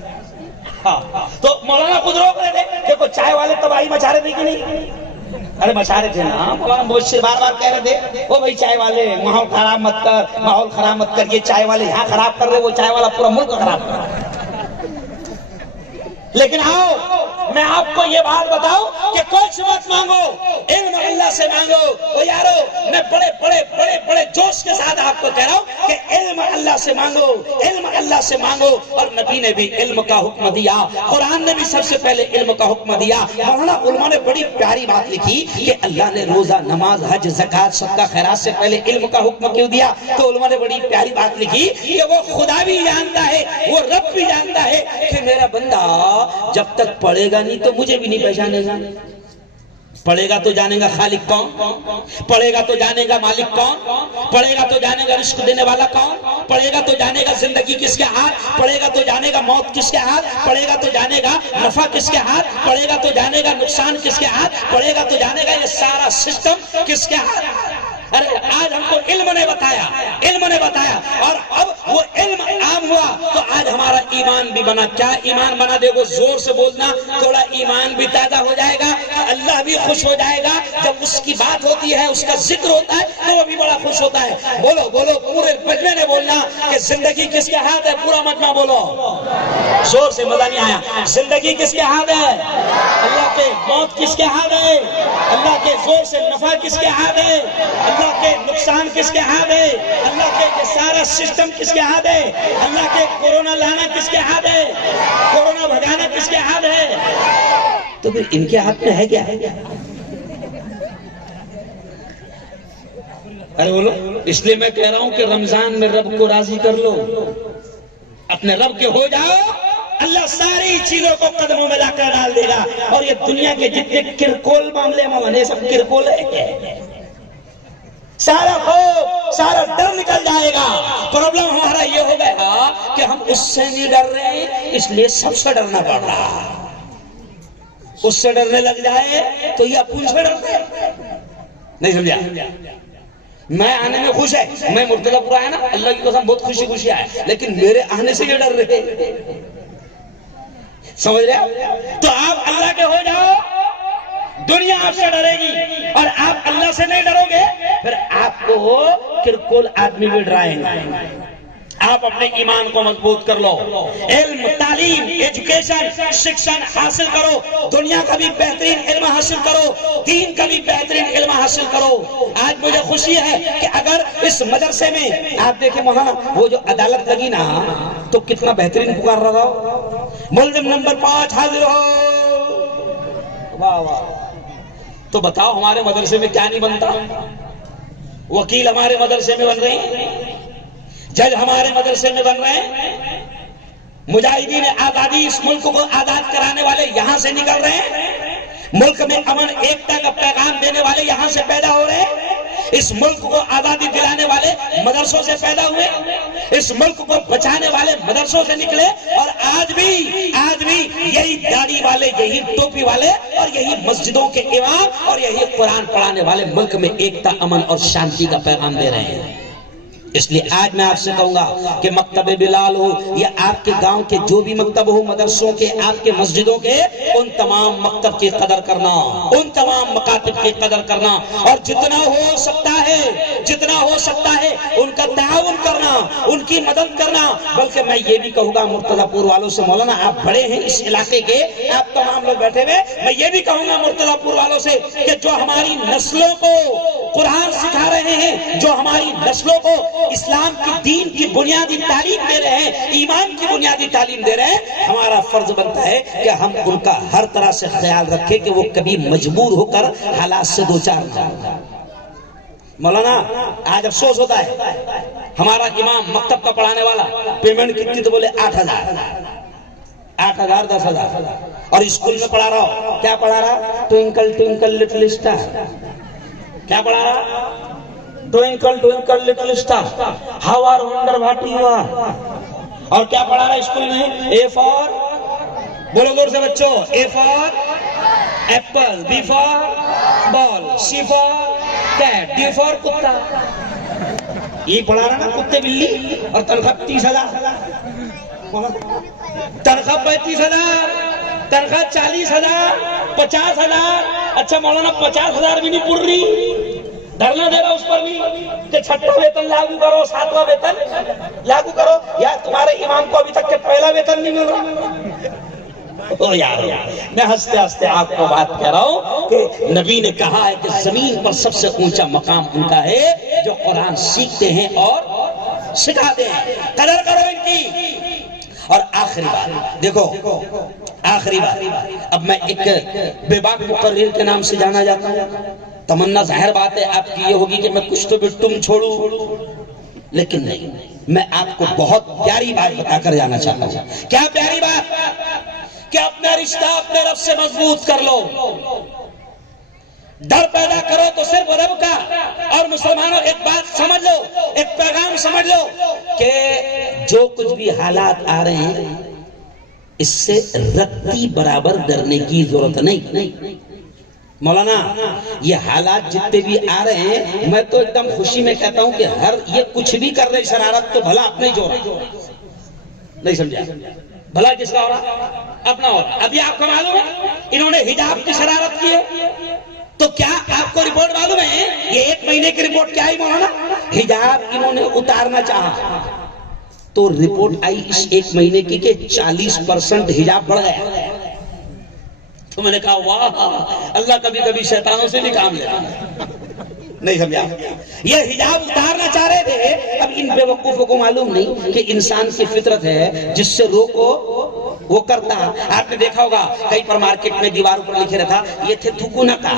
ہاں، تو مولانا خود روک رہے تھے، دیکھو چائے والے تباہی مچا رہے تھے کہ نہیں؟ ارے مچا رہے تھے نا۔ مولانا مبشر بار بار کہہ رہے تھے، او بھائی چائے والے ماحول خراب مت کر، یہ چائے والے یہاں خراب کر رہے، وہ چائے والا پورا ملک خراب کر رہا۔ لیکن آؤ میں آپ کو یہ بات بتاؤں کہ کچھ مت مانگو، علم اللہ سے مانگو۔ او یارو، میں بڑے جوش کے ساتھ آپ کو کہہ رہا ہوں کہ علم اللہ سے مانگو، علم اللہ سے مانگو۔ اور نبی نے بھی علم کا حکم دیا، قرآن نے بھی سب سے پہلے علم کا حکم دیا۔ مولانا علماء نے بڑی پیاری بات لکھی کہ اللہ نے روزہ، نماز، حج، زکوٰۃ، صدقہ، خیرات سے پہلے علم کا حکم کیوں دیا؟ تو علماء نے بڑی پیاری بات لکھی کہ وہ خدا بھی جانتا ہے، وہ رب بھی جانتا ہے کہ میرا بندہ جب تک پڑھے گا نہیں تو مجھے بھی نہیں پہچانے گا۔ پڑھے گا تو جانے گا خالق کون، پڑھے گا تو جانے گا مالک کون، پڑھے گا تو جانے گا رزق دینے والا کون، پڑھے گا تو جانے گا زندگی کس کے ہاتھ، پڑھے گا تو جانے گا موت کس کے ہاتھ، پڑھے گا تو جانے گا نفع کس کے ہاتھ، پڑھے گا تو جانے گا نقصان کس کے ہاتھ، پڑھے گا تو جانے گا یہ سارا سسٹم کس کے ہاتھ۔ ارے آج ہم کو علم نے بتایا اور اب وہ علم عام ہوا تو آج ہمارا ایمان بھی بنا۔ کیا ایمان بنا؟ دیکھو زور سے بولنا، تھوڑا ایمان بھی تازہ ہو جائے گا، اللہ بھی خوش ہو جائے گا۔ جب اس کی بات ہوتی ہے، اس کا ذکر ہوتا ہے تو وہ بھی بڑا خوش ہوتا ہے۔ بولو پورے مجمع نے بولنا کہ زندگی کس کے ہاتھ ہے؟ پورا مجمع بولو، زور سے، مزہ نہیں آیا۔ زندگی کس کے ہاتھ ہے؟ اللہ کے۔ موت کس کے ہاتھ ہے؟ اللہ کے۔ زور سے، نفع کس کے ہاتھ ہے؟ اللہ کے۔ نقصان کس کے ہاتھ ہے؟ اللہ کے۔ یہ سارا سسٹم کس کے ہاتھ ہے؟ اللہ کے۔ کورونا لانا کس کے ہاتھ ہے؟ کورونا بھگانا کس کے ہاتھ ہے؟ تو پھر ان کے ہاتھ میں ہے کیا؟ ارے بولو، اس لیے میں کہہ رہا ہوں کہ رمضان میں رب کو راضی کر لو، اپنے رب کے ہو جاؤ، اللہ ساری چیزوں کو قدموں میں لا کر ڈال دے گا۔ اور یہ دنیا کے جتنے کرکول معاملے مولانا، سب کرکول ہے، سارا خوف، سارا ڈر نکل جائے گا۔ پرابلم ہمارا یہ ہو گیا کہ ہم اس سے نہیں ڈر رہے، اس لیے سب سے ڈرنا پڑ رہا۔ اس سے ڈرنے لگ جائے تو یہ اپن سے ڈرتے نہیں، سمجھا؟ میں آنے میں خوش ہے، میں مرتضی پور آیا نا، اللہ کی قسم بہت خوشی آیا، لیکن میرے آنے سے یہ ڈر رہے، سمجھ رہے؟ تو آپ اللہ کے ہو جاؤ، دنیا آپ سے ڈرے گی، اور آپ اللہ سے نہیں ڈرو گے پھر آپ کو کرکول آدمی بھی ڈرائیں گے۔ آپ اپنے ایمان کو مضبوط کر لو، علم، تعلیم، ایجوکیشن، شکشن حاصل کرو، دنیا کا بھی بہترین علم حاصل کرو، دین کا بھی بہترین علم حاصل کرو۔ آج مجھے خوشی ہے کہ اگر اس مدرسے میں آپ دیکھیں مولانا، وہ جو عدالت لگی نا تو کتنا بہترین پکار رہا ہو، ملزم نمبر 5 حاضر ہو، واہ واہ۔ تو بتاؤ ہمارے مدرسے میں کیا نہیں بنتا؟ وکیل ہمارے مدرسے میں بن رہے ہیں، جج ہمارے مدرسے میں بن رہے ہیں، مجاہدین آزادی، اس ملک کو آزاد کرانے والے یہاں سے نکل رہے ہیں۔ ملک میں امن ایکتا کا پیغام دینے والے یہاں سے پیدا ہو رہے ہیں، اس ملک کو آزادی دلانے والے مدرسوں سے پیدا ہوئے، اس ملک کو بچانے والے مدرسوں سے نکلے، اور آج بھی یہی داڑھی والے، یہی ٹوپی والے اور یہی مسجدوں کے امام اور یہی قرآن پڑھانے والے ملک میں ایکتا، امن اور شانتی کا پیغام دے رہے ہیں۔ اس لیے آج میں آپ سے کہوں گا کہ مکتب بلال ہو یا آپ کے گاؤں کے جو بھی مکتب ہو، مدرسوں کے، آپ کے مسجدوں کے، ان تمام مکتب کی قدر کرنا، ان تمام مکاتب کی قدر کرنا، اور جتنا ہو سکتا ہے ان کا تعاون کرنا، ان کی مدد کرنا۔ بلکہ میں یہ بھی کہوں گا مرتضی پور والوں سے، مولانا آپ بڑے ہیں اس علاقے کے، آپ تمام لوگ بیٹھے ہوئے، میں یہ بھی کہوں گا مرتضی پور والوں سے کہ جو ہماری نسلوں کو قرآن سکھا رہے ہیں، جو ہماری نسلوں کو اسلام کی دین کی بنیادی تعلیم دے رہے ہیں، ایمان کی بنیادی تعلیم دے رہے ہیں، ہمارا فرض بنتا ہے کہ ہم ان کا ہر طرح سے خیال رکھیں کہ وہ کبھی مجبور ہو کر حالات سے دوچار نہ ہوں۔ مولانا آج افسوس ہوتا ہے، ہمارا امام مکتب کا پڑھانے والا پیمنٹ کتنی تو بولے 8,000 10,000، اور اسکول میں پڑھا رہا ہو، کیا پڑھا رہا؟ ٹوئنکل ٹوئنکل لٹل اسٹار، کیا پڑھا رہا؟ Twinkle twinkle little star, how are wonder what you are. اور کیا پڑھا رہا اسکول میں؟ اے فار، بولو زور سے بچوں، A for apple, B for ball, C for cat, D for کتا۔ یہ پڑھا رہا نا کتے بلی، اور تنخواہ 30,000، تنخواہ 35,000، تنخواہ 40,000، 50,000۔ اچھا مولانا 50,000 بھی نہیں پڑ رہی، دھرنا دے رہا اس پر بھی کہ 6واں ویتن لاگو کرو، 7واں ویتن لاگو کرو، یا تمہارے امام کو ابھی تک کہ پہلا ویتن نہیں مل رہا؟ او یار میں ہنستے ہنستے آپ کو بات کہہ رہا ہوں کہ نبی نے کہا ہے کہ زمین پر سب سے اونچا مقام ان کا ہے جو قرآن سیکھتے ہیں اور سکھاتے ہیں۔ قدر کرو ان کی۔ اور آخری بات دیکھو، آخری بات، اب میں ایک بے باک مقرر کے نام سے جانا جاتا ہوں۔ تمنا ظاہر بات ہے آپ کی یہ ہوگی کہ میں کچھ تو بھی تم چھوڑوں، لیکن نہیں، میں آپ کو بہت پیاری بات بتا کر جانا چاہتا ہوں۔ کیا پیاری بات؟ کہ اپنا رشتہ اپنے رب سے مضبوط کر لو، ڈر پیدا کرو تو صرف رب کا۔ اور مسلمانوں ایک بات سمجھ لو، ایک پیغام سمجھ لو کہ جو کچھ بھی حالات آ رہے ہیں اس سے رتی برابر ڈرنے کی ضرورت نہیں۔ مولانا یہ حالات جتنے بھی آ رہے ہیں، میں تو ایک دم خوشی میں کہتا ہوں کہ یہ کچھ بھی کر رہے شرارت تو بھلا اپنے جو رہا، نہیں سمجھا؟ بھلا کس کا ہو رہا؟ اپنا ہو رہا۔ ابھی آپ کو معلوم ہے انہوں نے حجاب کی شرارت کی ہے، تو کیا آپ کو رپورٹ معلوم ہے؟ یہ 1 مہینے کی رپورٹ کیا آئی مولانا؟ حجاب انہوں نے اتارنا چاہا تو رپورٹ آئی اس 1 مہینے کی کہ 40% حجاب بڑھ گیا۔ تو میں نے کہا واہ، اللہ کبھی کبھی شیطانوں سے بھی کام لیتا، نہیں سمجھا؟ یہ حجاب اتارنا چاہ رہے تھے۔ اب ان بے وقوفوں کو معلوم نہیں کہ انسان کی فطرت ہے، جس سے روکو وہ کرتا۔ آپ نے دیکھا ہوگا کئی پر مارکیٹ میں دیواروں پر لکھے رہتا یہ تھے تھوکو نہ کا،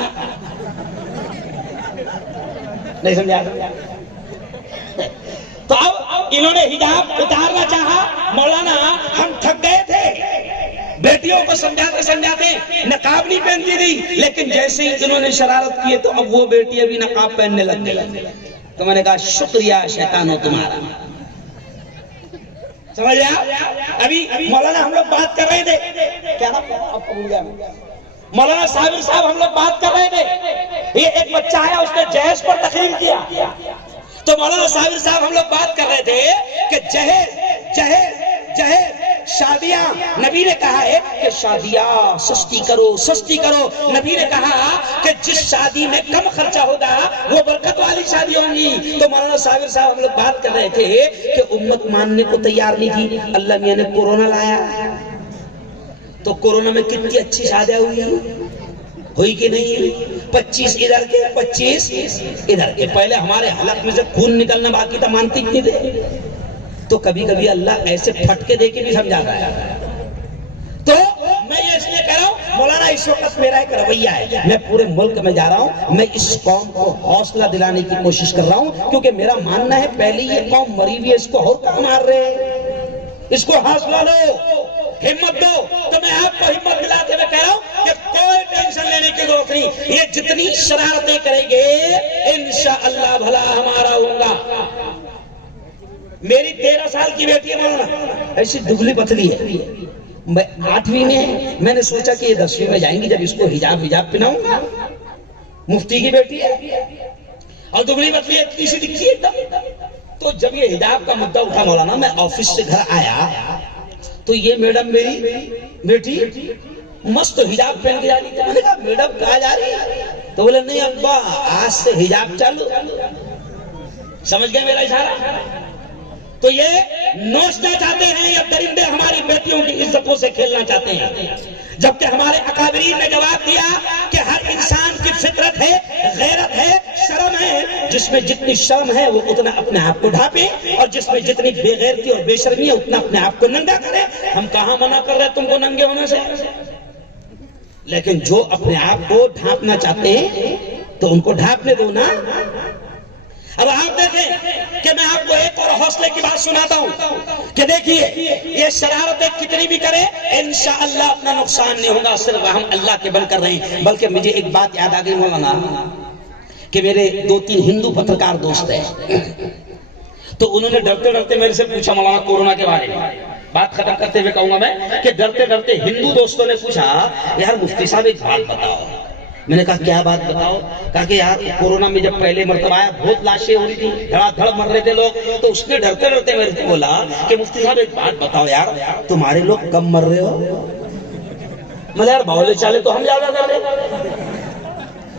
نہیں سمجھا؟ تو اب انہوں نے حجاب اتارنا چاہا۔ مولانا ہم تھک گئے تھے، بیٹیوں کو سمجھاتے نقاب نہیں پہنتی تھی، لیکن جیسے ہی انہوں نے شرارت کی تو اب وہ بیٹی ابھی نقاب پہننے لگ گئی۔ تو میں نے کہا شکریہ شیطانوں تمہارا، سمجھ گیا؟ ابھی مولانا ہم لوگ بات کر رہے تھے، کیا نا آپ کو بھول گیا، مولانا صابر صاحب ہم لوگ بات کر رہے تھے، یہ ایک بچہ آیا اس نے جہیز پر تقریر کیا، تو مولانا صابر صاحب ہم لوگ بات کر رہے تھے کہ جہیز شادیاں، نبی نے کہا ہے کہ شادیاں سستی کرو۔ نبی نے کہا کہ جس شادی میں کم خرچہ ہوگا وہ برکت والی شادی ہوں گی۔ تو مولانا صابر صاحب ہم لوگ بات کر رہے تھے کہ امت ماننے کو تیار نہیں تھی، اللہ میاں نے کورونا لایا، تو کورونا میں کتنی اچھی شادیاں ہوئی کہ نہیں؟ 25 ادھر کے 25 ادھر کے۔ پہلے ہمارے حلق میں سے خون نکلنا باقی تھا، مانتے نہیں تھے، تو کبھی کبھی اللہ ایسے پھٹکے دے کے بھی سمجھاتا ہے۔ تو میں یہ اس لیے کہہ رہا ہوں مولانا اس وقت میرا ایک رویہ ہے، میں پورے ملک میں جا رہا ہوں، میں اس قوم کو حوصلہ دلانے کی کوشش کر رہا ہوں، کیونکہ میرا ماننا ہے پہلے یہ قوم مری ہوئی ہے، اس کو اور کہاں مار رہے، اس کو حوصلہ دو، ہمت دو۔ تو میں آپ کو ہمت دلاتے ہوئے کہہ رہا ہوں کہ کوئی ٹینشن لینے یہ جتنی شرارتیں کریں گے انشاءاللہ بھلا ہمارا ہوگا. میری 13 سال کی بیٹی ہے مولانا، ایسی دبلی پتلی ہے. میں 8ویں میں، میں نے سوچا کہ یہ 10ویں میں جائیں گی، جب اس کو حجاب پہناؤں گا. مفتی کی بیٹی ہے اور دبلی پتلی ہے، اتنی سی دکھی ہے ایک دم. تو جب یہ حجاب کا مدعا اٹھا مولانا، میں آفس سے گھر آیا تو یہ میڈم میری بیٹی مست حجاب پہن کے جا رہی تھی. میں نے کہا میڈم کہاں جا رہی ہے؟ تو بولے نہیں ابا آج سے حجاب چالو. سمجھ گئے میرا اشارہ؟ تو یہ نوچنا چاہتے ہیں، یہ درندے ہماری بیٹیوں کی عزتوں سے کھیلنا چاہتے ہیں. جبکہ ہمارے اکابرین نے جواب دیا کہ ہر انسان کی فطرت ہے، غیرت ہے، شرم ہے. جس میں جتنی شرم ہے وہ اتنا اپنے آپ کو ڈھانپے، اور جس میں جتنی بے غیرتی اور بے شرمی ہے اتنا اپنے آپ کو ننگا کرے. ہم کہاں منع کر رہے ہیں تم کو ننگے ہونے سے؟ لیکن جو اپنے آپ کو ڈھانپنا چاہتے ہیں تو ان کو ڈھانپنے دو نا. اب آپ دیکھیں کہ میں آپ کو ایک اور حوصلے کی بات سناتا ہوں کہ دیکھیے یہ شرارتیں کتنی بھی کرے انشاءاللہ اپنا نقصان نہیں ہوگا. صرف ہم اللہ کے بن کر رہے ہیں. بلکہ مجھے ایک بات یاد آ گئی مولانا کہ میرے 2-3 ہندو پترکار دوست ہیں، تو انہوں نے ڈرتے ڈرتے میرے سے پوچھا مولانا کورونا کے بارے میں. بات ختم کرتے ہوئے کہوں گا میں کہ ڈرتے ڈرتے ہندو دوستوں نے پوچھا یار مفتی صاحب ایک بات بتاؤ. میں نے کہا کیا بات بتاؤ؟ کہا کہ یار کورونا میں جب پہلے مرتبہ آیا بہت لاشیں ہو رہی تھی، دھڑا دھڑ مر رہے تھے لوگ. تو اس نے ڈرتے ڈرتے میرے سے بولا کہ مفتی صاحب ایک بات بتاؤ یار، تمہارے لوگ کم مر رہے ہو؟ میں یار باولے چالے تو ہم زیادہ کر رہے،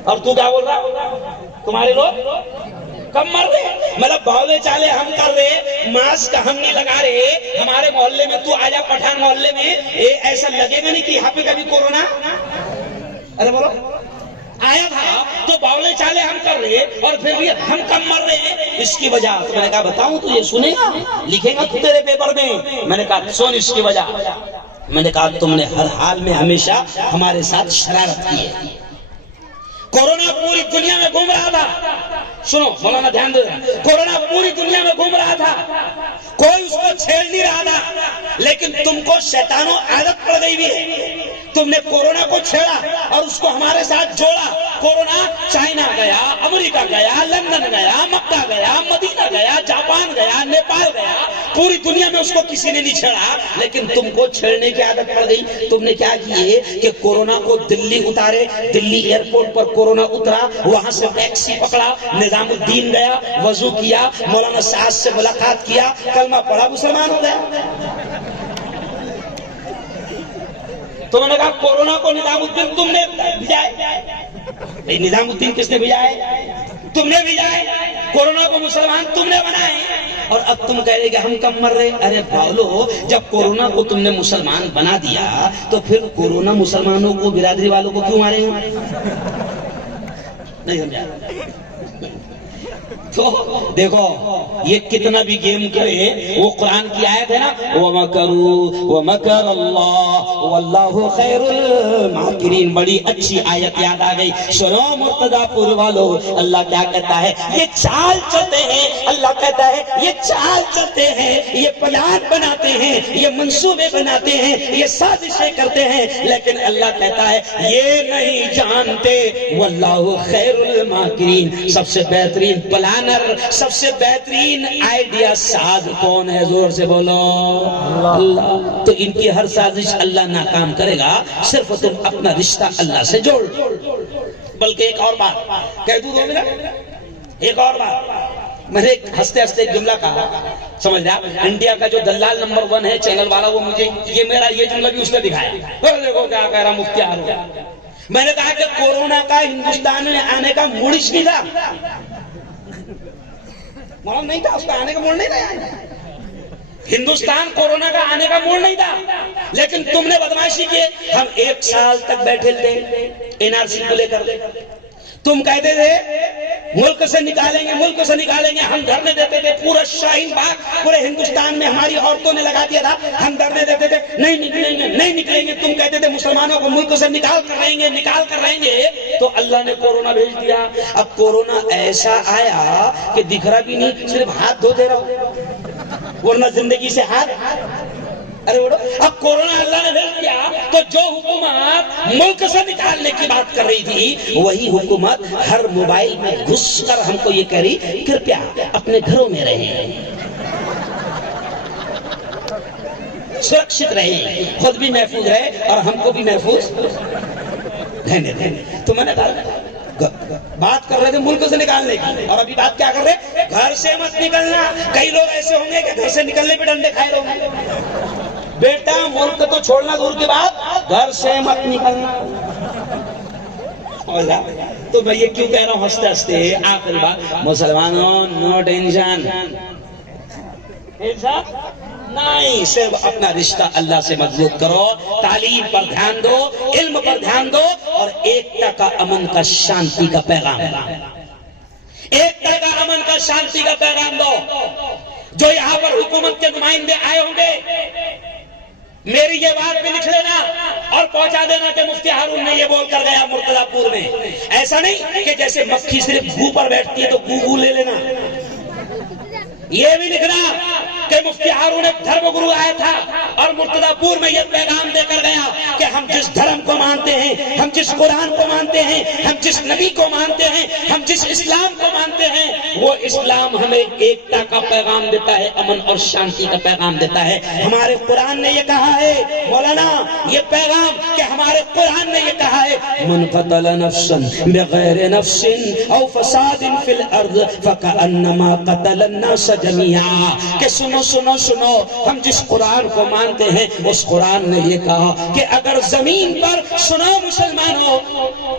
اور تو کیا بول رہا تمہارے لوگ کم مر رہے؟ مطلب باولے چالے ہم کر رہے، ماسک ہم نہیں لگا رہے. ہمارے محلے میں تو آجا پٹھان محلے میں، ایسا لگے گا نہیں کہ یہاں پہ کبھی کورونا ارے بولو آیا تھا. تو باولے چالے ہم کر رہے اور پھر بھی ہم کم مر رہے ہیں. اس کی وجہ تو میں نے کہا بتاؤں تو یہ سنے گا، لکھے گا تو تیرے پیپر میں. میں نے کہا سن اس کی وجہ. میں نے کہا تم نے ہر حال میں ہمیشہ ہمارے ساتھ شرارت کی ہے. کورونا پوری دنیا میں گھوم رہا تھا. سنو مولانا دھیان دو، کورونا پوری دنیا میں گھوم رہا تھا، کوئی اس کو چھیڑ نہیں رہا تھا. لیکن تم کو شیطانوں عادت پڑ گئی بھی ہے. تم نے کورونا کو چھیڑا اور اس کو ہمارے ساتھ جوڑا. کورونا چائنا گیا، امریکہ گیا، لندن گیا، مکہ گیا، مدینہ گیا، جاپان گیا، نیپال گیا. پوری دنیا میں اس کو کسی نے نہیں چھیڑا، لیکن تم کو چھیڑنے کی عادت پڑ گئی. تم نے کیا کیے کہ کورونا کو دلی اتارے. دلی ایئرپورٹ پر کورونا اترا، وہاں سے ٹیکسی پکڑا، نظام الدین گیا، وضو کیا، مولانا سعد سے ملاقات کیا، کلمہ پڑھا، مسلمان ہو گیا. تو میں نے کہا کورونا کو نظام الدین تم نے بھیجائے. نظام الدین کس نے بھیجائے؟ تم نے بھیجائے. کورونا کو مسلمان تم نے بنائے، اور اب تم کہہ رہے کہ ہم کم مر رہے. ارے باولو، جب کورونا کو تم نے مسلمان بنا دیا تو پھر کورونا مسلمانوں کو، برادری والوں کو کیوں مارے گا؟ نہیں سمجھا؟ تو دیکھو یہ کتنا بھی گیم کرے، وہ قرآن کی آیت ہے نا، وَمَكَرُوا وَمَكَرَ اللَّهُ وَاللَّهُ خَيْرُ الْمَاكِرِينَ. بڑی اچھی آیت یاد آ گئی. سنو مرتضیٰ پور والو، اللہ کیا کہتا ہے؟ یہ چال چلتے ہیں. اللہ کہتا ہے یہ چال چلتے ہیں، یہ پلان بناتے ہیں، یہ منصوبے بناتے ہیں، یہ سازشیں کرتے ہیں، لیکن اللہ کہتا ہے یہ نہیں جانتے وَاللَّهُ خَيْرُ الْمَاكِرِينَ. سب سے بہترین پلان، سب سے بہترین آئیڈیا ساز کون ہے؟ زور سے بولو اللہ. تو ان کی ہر سازش اللہ ناکام کرے گا، صرف تم اپنا رشتہ اللہ سے جوڑ. بلکہ ایک اور بات کہہ دوں میرا، ایک اور بات میں نے ہنستے ہنستے ایک جملہ کہا، سمجھ رہا؟ انڈیا کا جو دلال نمبر 1 ہے چینل والا، وہ مجھے یہ جملہ بھی اس نے دکھایا. دیکھو کیا کہہ رہا مفتی آرو. میں نے کہا کہ کورونا کا ہندوستان میں آنے کا موڑش نہیں تھا، موڑ نہیں تھا، اس کا آنے کا موڑ نہیں تھا. ہندوستان کورونا کا آنے کا موڑ نہیں تھا، لیکن تم نے بدماشی کی. ہم 1 سال تک بیٹھے تھے NRC کو لے کر. تم کہتے تھے ملک سے نکالیں گے، ملک سے نکالیں گے. ہم دھرنے دیتے تھے، پورا شاہین باغ پورے ہندوستان میں ہماری عورتوں نے لگا دیا تھا. ہم دھرنے دیتے تھے نہیں نکلیں گے، نہیں نکلیں گے. تم کہتے تھے مسلمانوں کو ملک سے نکال کر رہیں گے، نکال کر رہیں گے. تو اللہ نے کورونا بھیج دیا. اب کورونا ایسا آیا کہ دکھ رہا بھی نہیں، صرف ہاتھ دھوتے رہو، ورنہ زندگی سے ہاتھ ارے بڑو اب کورونا اللہ نے بھیج دیا تو جو حکومت ملک سے نکالنے کی بات کر رہی تھی وہی حکومت ہر موبائل میں گھس کر ہم کو یہ کہہ رہی کرپیا اپنے گھروں میں رہیں، سرکشت رہیں، خود بھی محفوظ رہے اور ہم کو بھی محفوظ رہنے دیں۔ تو میں نے بات کر رہے تھے ملک سے نکالنے کی اور ابھی بات کیا کر رہے؟ گھر سے مت نکلنا۔ کئی لوگ ایسے ہوں گے کہ گھر سے نکلنے پہ ڈنڈے کھائے رہے ہوں گے۔ بیٹا ملک تو چھوڑنا دور کی بات، گھر سے مت نکلنا۔ تو میں یہ کیوں کہہ رہا ہوں ہنستے ہنستے؟ آخری بات، مسلمانوں نو ٹینشن، نہیں، صرف اپنا رشتہ اللہ سے مضبوط کرو، تعلیم پر دھیان دو، علم پر دھیان دو اور ایکتا کا، امن کا، شانتی کا پیغام، ایکتا کا، امن کا، شانتی کا پیغام دو۔ جو یہاں پر حکومت کے نمائندے آئے ہوں گے میری یہ بات بھی لکھ لینا اور پہنچا دینا کہ مفتی ہارون نے یہ بول کر گیا مرتضی پور میں۔ ایسا نہیں کہ جیسے مکھی صرف گو پر بیٹھتی ہے تو گو لے لینا، یہ بھی لکھنا کہ مفتی ہارون ایک دھرم گرو آیا تھا اور مرتضی پور میں یہ پیغام دے کر گیا کہ ہم جس دھرم کو مانتے ہیں، ہم جس قرآن کو مانتے ہیں، ہم جس نبی کو مانتے ہیں، ہم جس اسلام کو مانتے ہیں، وہ اسلام ہمیں ایکتا کا پیغام دیتا ہے، امن اور شانتی کا پیغام دیتا ہے۔ ہمارے قرآن نے یہ کہا ہے مولانا، یہ پیغام کہ ہمارے قرآن نے یہ کہا ہے من قتل نفسا بغیر نفس او فساد فی الارض فکأنما قتل الناس جميعا، کہ سنو سنو سنو، ہم جس قرآن کو مانتے ہیں اس قرآن نے یہ کہا کہ اگر زمین پر، سنو مسلمانوں،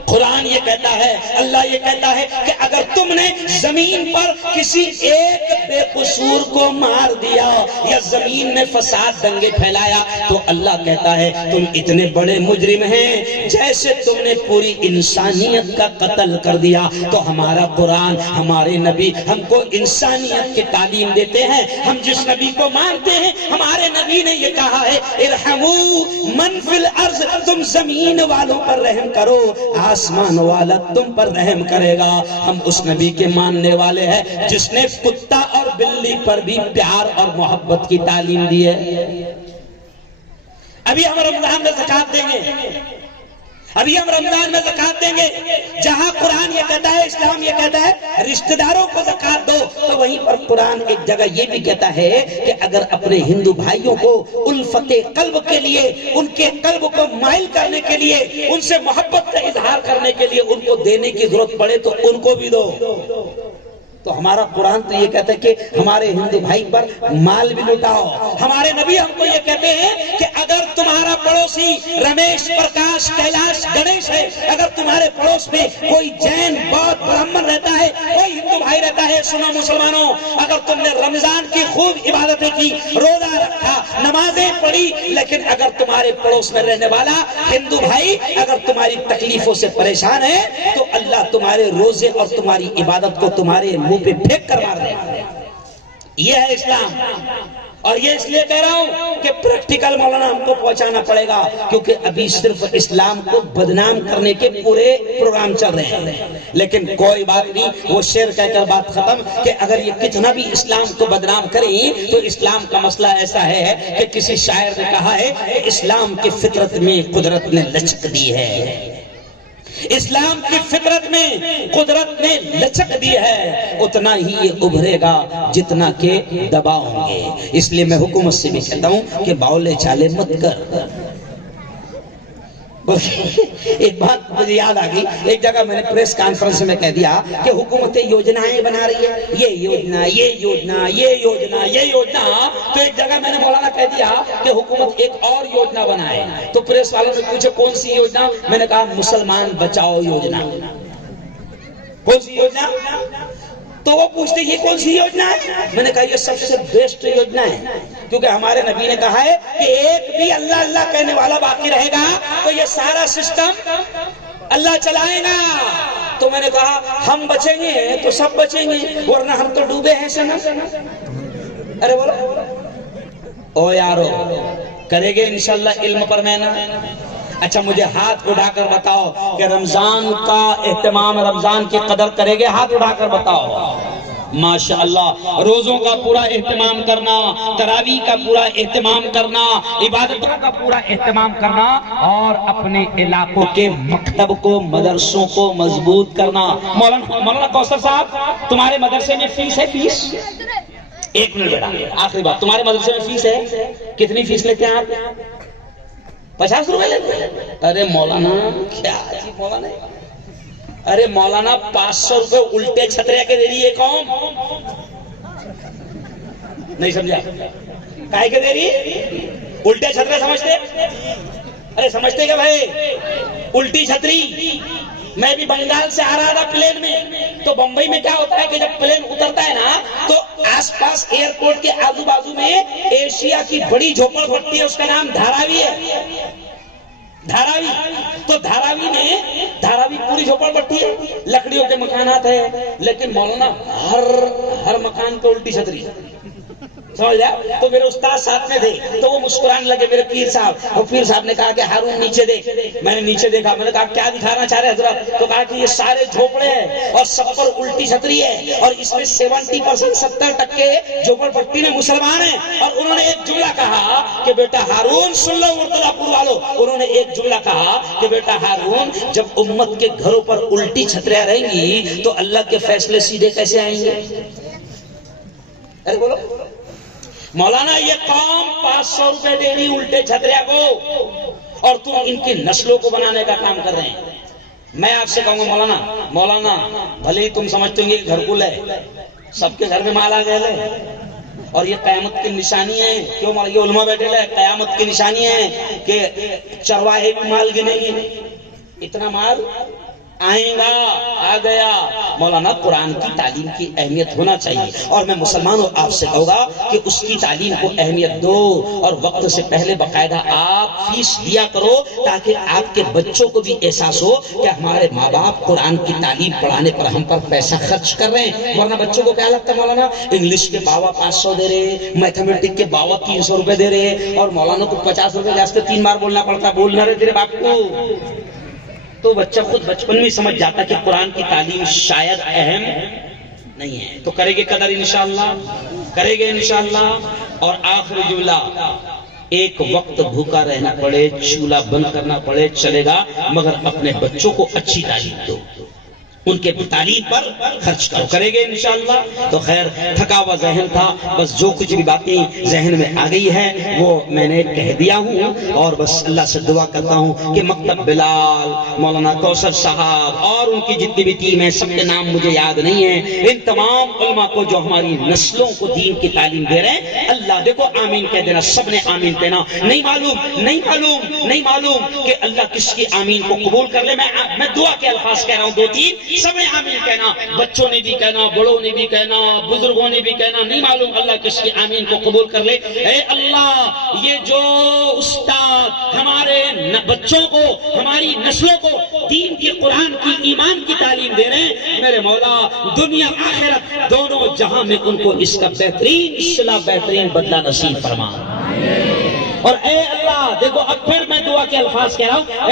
قرآن یہ کہتا ہے، اللہ یہ کہتا ہے کہ اگر تم نے زمین پر کسی ایک بے قصور کو مار دیا یا زمین میں فساد دنگے پھیلایا تو اللہ کہتا ہے تم اتنے بڑے مجرم ہیں جیسے تم نے پوری انسانیت کا قتل کر دیا۔ تو ہمارا قرآن، ہمارے نبی ہم کو انسانیت کی تعلیم دیتے ہیں۔ ہم جس نبی کو مانتے ہیں ہمارے نبی نے یہ کہا ہے ارحموا من فی الارض، تم زمین والوں پر رحم کرو، آسمان والا تم پر رحم کرے گا۔ ہم اس نبی کے ماننے والے ہیں جس نے کتا اور بلی پر بھی پیار اور محبت کی تعلیم دی ہے۔ ابھی ہم رمضان میں زکات دیں گے، ابھی ہم رمضان میں زکات دیں گے، جہاں قرآن یہ کہتا ہے، اسلام یہ کہتا ہے رشتہ داروں کو زکات دو، تو وہیں پر قرآن ایک جگہ یہ بھی کہتا ہے کہ اگر اپنے ہندو بھائیوں کو الفت قلب کے لیے، ان کے قلب کو مائل کرنے کے لیے، ان سے محبت کا اظہار کرنے کے لیے ان کو دینے کی ضرورت پڑے تو ان کو بھی دو۔ تو ہمارا قرآن تو یہ کہتا ہے کہ ہمارے ہندو بھائی پر مال بھی لٹاؤ۔ ہمارے نبی ہم کو یہ کہتے ہیں کہ اگر تمہارا پڑوسی رمیش، پرکاش، کیلاش، گنیش ہے، اگر تمہارے پڑوس میں کوئی جین، بودھ، برہمن رہتا ہے، کوئی ہندو بھائی رہتا ہے، سنو مسلمانوں، اگر تم نے رمضان کی خوب عبادتیں کی، روزہ رکھا، نمازیں پڑھی، لیکن اگر تمہارے پڑوس میں رہنے والا ہندو بھائی اگر تمہاری تکلیفوں سے پریشان ہے تو اللہ تمہارے روزے اور تمہاری عبادت کو تمہارے منہ پہ پھینک کر مار دے۔ یہ ہے اسلام، اور یہ اس لیے کہہ رہا ہوں کہ پریکٹیکل مولانا ہم کو پہنچانا پڑے گا، کیونکہ ابھی صرف اسلام کو بدنام کرنے کے پورے پروگرام چل رہے ہیں۔ لیکن کوئی بات نہیں، وہ شعر کہہ کر بات ختم کہ اگر یہ کتنا بھی اسلام کو بدنام کریں تو اسلام کا مسئلہ ایسا ہے کہ کسی شاعر نے کہا ہے کہ اسلام کی فطرت میں قدرت نے لچک دی ہے، اسلام کی فطرت میں قدرت نے لچک دی ہے، اتنا ہی یہ ابھرے گا جتنا کہ دباؤ ہوں گے۔ اس لیے میں حکومت سے بھی کہتا ہوں کہ باولے چالے مت کر۔ ایک بات مجھے یاد آ گئی، ایک جگہ میں نے پریس کانفرنس میں کہہ دیا کہ حکومتیں یوجنائیں بنا رہی ہے، یہ یوجنا، یہ یوجنا، یہ یوجنا، یہ یوجنا، تو ایک جگہ میں نے مولانا کہہ دیا کہ حکومت ایک اور یوجنا بنائے، تو پریس والوں نے پوچھے کون سی یوجنا؟ میں نے کہا مسلمان بچاؤ یوجنا۔ کون سی یوجنا؟ تو وہ پوچھتے یہ کون سی یوجنا ہے؟ میں نے کہا یہ سب سے بیسٹ یوجنا ہے، کیونکہ ہمارے نبی نے کہا ہے کہ ایک بھی اللہ اللہ کہنے والا باقی رہے گا تو یہ سارا سسٹم اللہ چلائے گا۔ تو میں نے کہا ہم بچیں گے تو سب بچیں گے، ورنہ ہم تو ڈوبے ہیں سنا۔ ارے بولو او یارو، کرے گے انشاءاللہ علم پر محنت۔ اچھا مجھے ہاتھ اٹھا کر بتاؤ کہ رمضان کا اہتمام، رمضان کی قدر کرے گے؟ ہاتھ اٹھا کر بتاؤ۔ ماشاءاللہ روزوں کا پورا اہتمام کرنا، تراویح کا پورا اہتمام کرنا، عبادتوں کا پورا اہتمام کرنا، اور اپنے علاقوں کے مکتب کو مدرسوں کو مضبوط کرنا۔ مولانا کوثر صاحب تمہارے مدرسے میں فیس ہے؟ فیس ایک منٹ بیٹا، آخری بات، تمہارے مدرسے میں فیس ہے؟ کتنی فیس لیتے ہیں آپ؟ 50 روپے لیتے ہیں؟ ارے مولانا کیا جی مولانا، ارے مولانا 500 روپے الٹے چھترے کے دے رہی ہے قوم، نہیں سمجھا؟ کائے کے دے رہی ہے؟ الٹے چھترے سمجھتے؟ ارے سمجھتے کہ بھائی الٹی چھتری؟ میں بھی بنگال سے آ رہا تھا پلین میں، تو بمبئی میں کیا ہوتا ہے کہ جب پلین اترتا ہے نا تو آس پاس ایئرپورٹ کے آزو بازو میں ایشیا کی بڑی جھوپڑ پٹی ہے، اس کا نام دھاراوی ہے۔ دھاراوی، تو دھاراوی پوری جھوپڑ پٹی ہے، لکڑیوں کے مکانات ہے، لیکن مولانا ہر مکان پہ الٹی چھتری، سمجھ گیا؟ تو میرے استاد ساتھ میں تھے تو وہ مسکرانے لگے، میرے پیر صاحب، اور پیر صاحب نے کہا کہ ہارون نیچے دیکھ۔ میں نے نیچے دیکھا، میں نے کہا کیا دکھانا چاہ رہے حضرت؟ تو کہا کہ یہ سارے جھوپڑے ہیں اور سب پر الٹی چھتری ہے، اور اس میں 70% 70% جھوپڑ پٹی میں مسلمان ہیں۔ اور انہوں نے ایک جملہ کہا کہ بیٹا ہارون، سن لو مرتضی پور والو، انہوں نے ایک جملہ کہا کہ بیٹا ہارون، جب امت کے گھروں پر الٹی چھتریاں رہیں گی تو اللہ کے فیصلے سیدھے کیسے آئیں گے؟ ارے بولو مولانا، یہ قوم 500 روپے دے رہی الٹے چھتریا کو، اور تم ان کی نسلوں کو بنانے کا کام کر رہے ہیں۔ میں آپ سے کہوں گا مولانا بھلے ہی تم سمجھتے ہوں گے گھر کل ہے، سب کے گھر میں مال آ گئے ہے، اور یہ قیامت کی نشانی ہے۔ کیوں یہ علماء بیٹھے لے؟ قیامت کی نشانی ہے کہ چرواہے بھی مال گنے گے، اتنا مال آئیں گا، آ گیا۔ مولانا قرآن کی تعلیم کی اہمیت ہونا چاہیے، اور میں مسلمانوں آپ سے کہوں گا کہ اس کی تعلیم کو اہمیت دو، اور وقت سے پہلے باقاعدہ آپ فیس دیا کرو، تاکہ آپ کے بچوں کو بھی احساس ہو کہ ہمارے ماں باپ قرآن کی تعلیم پڑھانے پر ہم پر پیسہ خرچ کر رہے ہیں۔ ورنہ بچوں کو کیا لگتا ہے مولانا؟ انگلش کے باوا 500 دے رہے، میتھمیٹک کے باوا 300 روپے دے رہے، اور مولانا کو 50 روپے جاستے 3 بار بولنا پڑتا، بولنا رہے تیرے باپ کو۔ تو بچہ خود بچپن میں سمجھ جاتا کہ قرآن کی تعلیم شاید اہم نہیں ہے، تو کرے گے قدر انشاءاللہ، کرے گے انشاءاللہ۔ اور آخری جملہ، ایک وقت بھوکا رہنا پڑے، چولہا بند کرنا پڑے، چلے گا، مگر اپنے بچوں کو اچھی تعلیم دو، ان کے تعلیم پر خرچ کرو، کرے گے انشاءاللہ۔ تو خیر، تھکا ہوا ذہن تھا، بس جو کچھ بھی باتیں ذہن میں آ گئی ہے وہ میں نے کہہ دیا ہوں، اور بس اللہ سے دعا کرتا ہوں کہ مکتب بلال، مولانا کوثر صاحب اور ان کی جتنی بھی ٹیم ہے، سب کے نام مجھے یاد نہیں ہیں، ان تمام علماء کو جو ہماری نسلوں کو دین کی تعلیم دے رہے ہیں، اللہ دیکھو آمین کہہ دینا، سب نے آمین کہنا۔ نہیں معلوم کہ اللہ کس کی آمین کو قبول کر لے، میں دعا کے الفاظ کہہ رہا ہوں 2-3، سب نے آمین کہنا، بچوں نے بھی کہنا، بڑوں نے بھی کہنا، بزرگوں نے بھی کہنا۔ نہیں معلوم اللہ کس کی آمین کو قبول کر لے۔ اے اللہ، یہ جو استاد ہمارے بچوں کو، ہماری نسلوں کو دین کی، قرآن کی، ایمان کی تعلیم دے رہے ہیں، میرے مولا دنیا آخرت دونوں جہاں میں ان کو اس کا بہترین صلہ، بہترین بدلہ نصیب فرما۔ اور اے اللہ، دیکھو اب پھر میں دعا کے الفاظ کہہ رہا ہوں،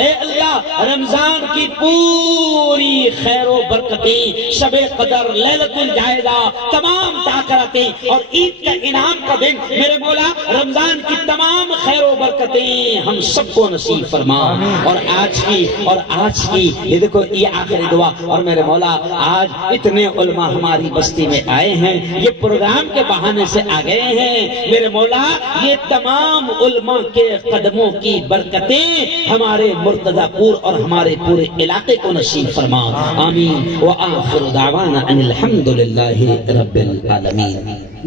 اے اللہ رمضان کی پوری خیر و برکتیں، شب قدر، لیلۃ الجائزہ، تمام تاثراتیں اور عید کا انعام کا دن، میرے مولا رمضان کی تمام خیر و برکتیں ہم سب کو نصیب فرما۔ اور آج کی یہ دیکھو، یہ آخری دعا، اور میرے مولا آج اتنے علماء ہماری بستی میں آئے ہیں، یہ پروگرام کے بہانے سے آ گئے ہیں، میرے مولا یہ تمام علماء کے قدموں کی برکتیں ہمارے مرتضی پور اور ہمارے پورے علاقے کو نصیب فرما، آمین۔ وآخر دعوانا ان الحمدللہ رب العالمین۔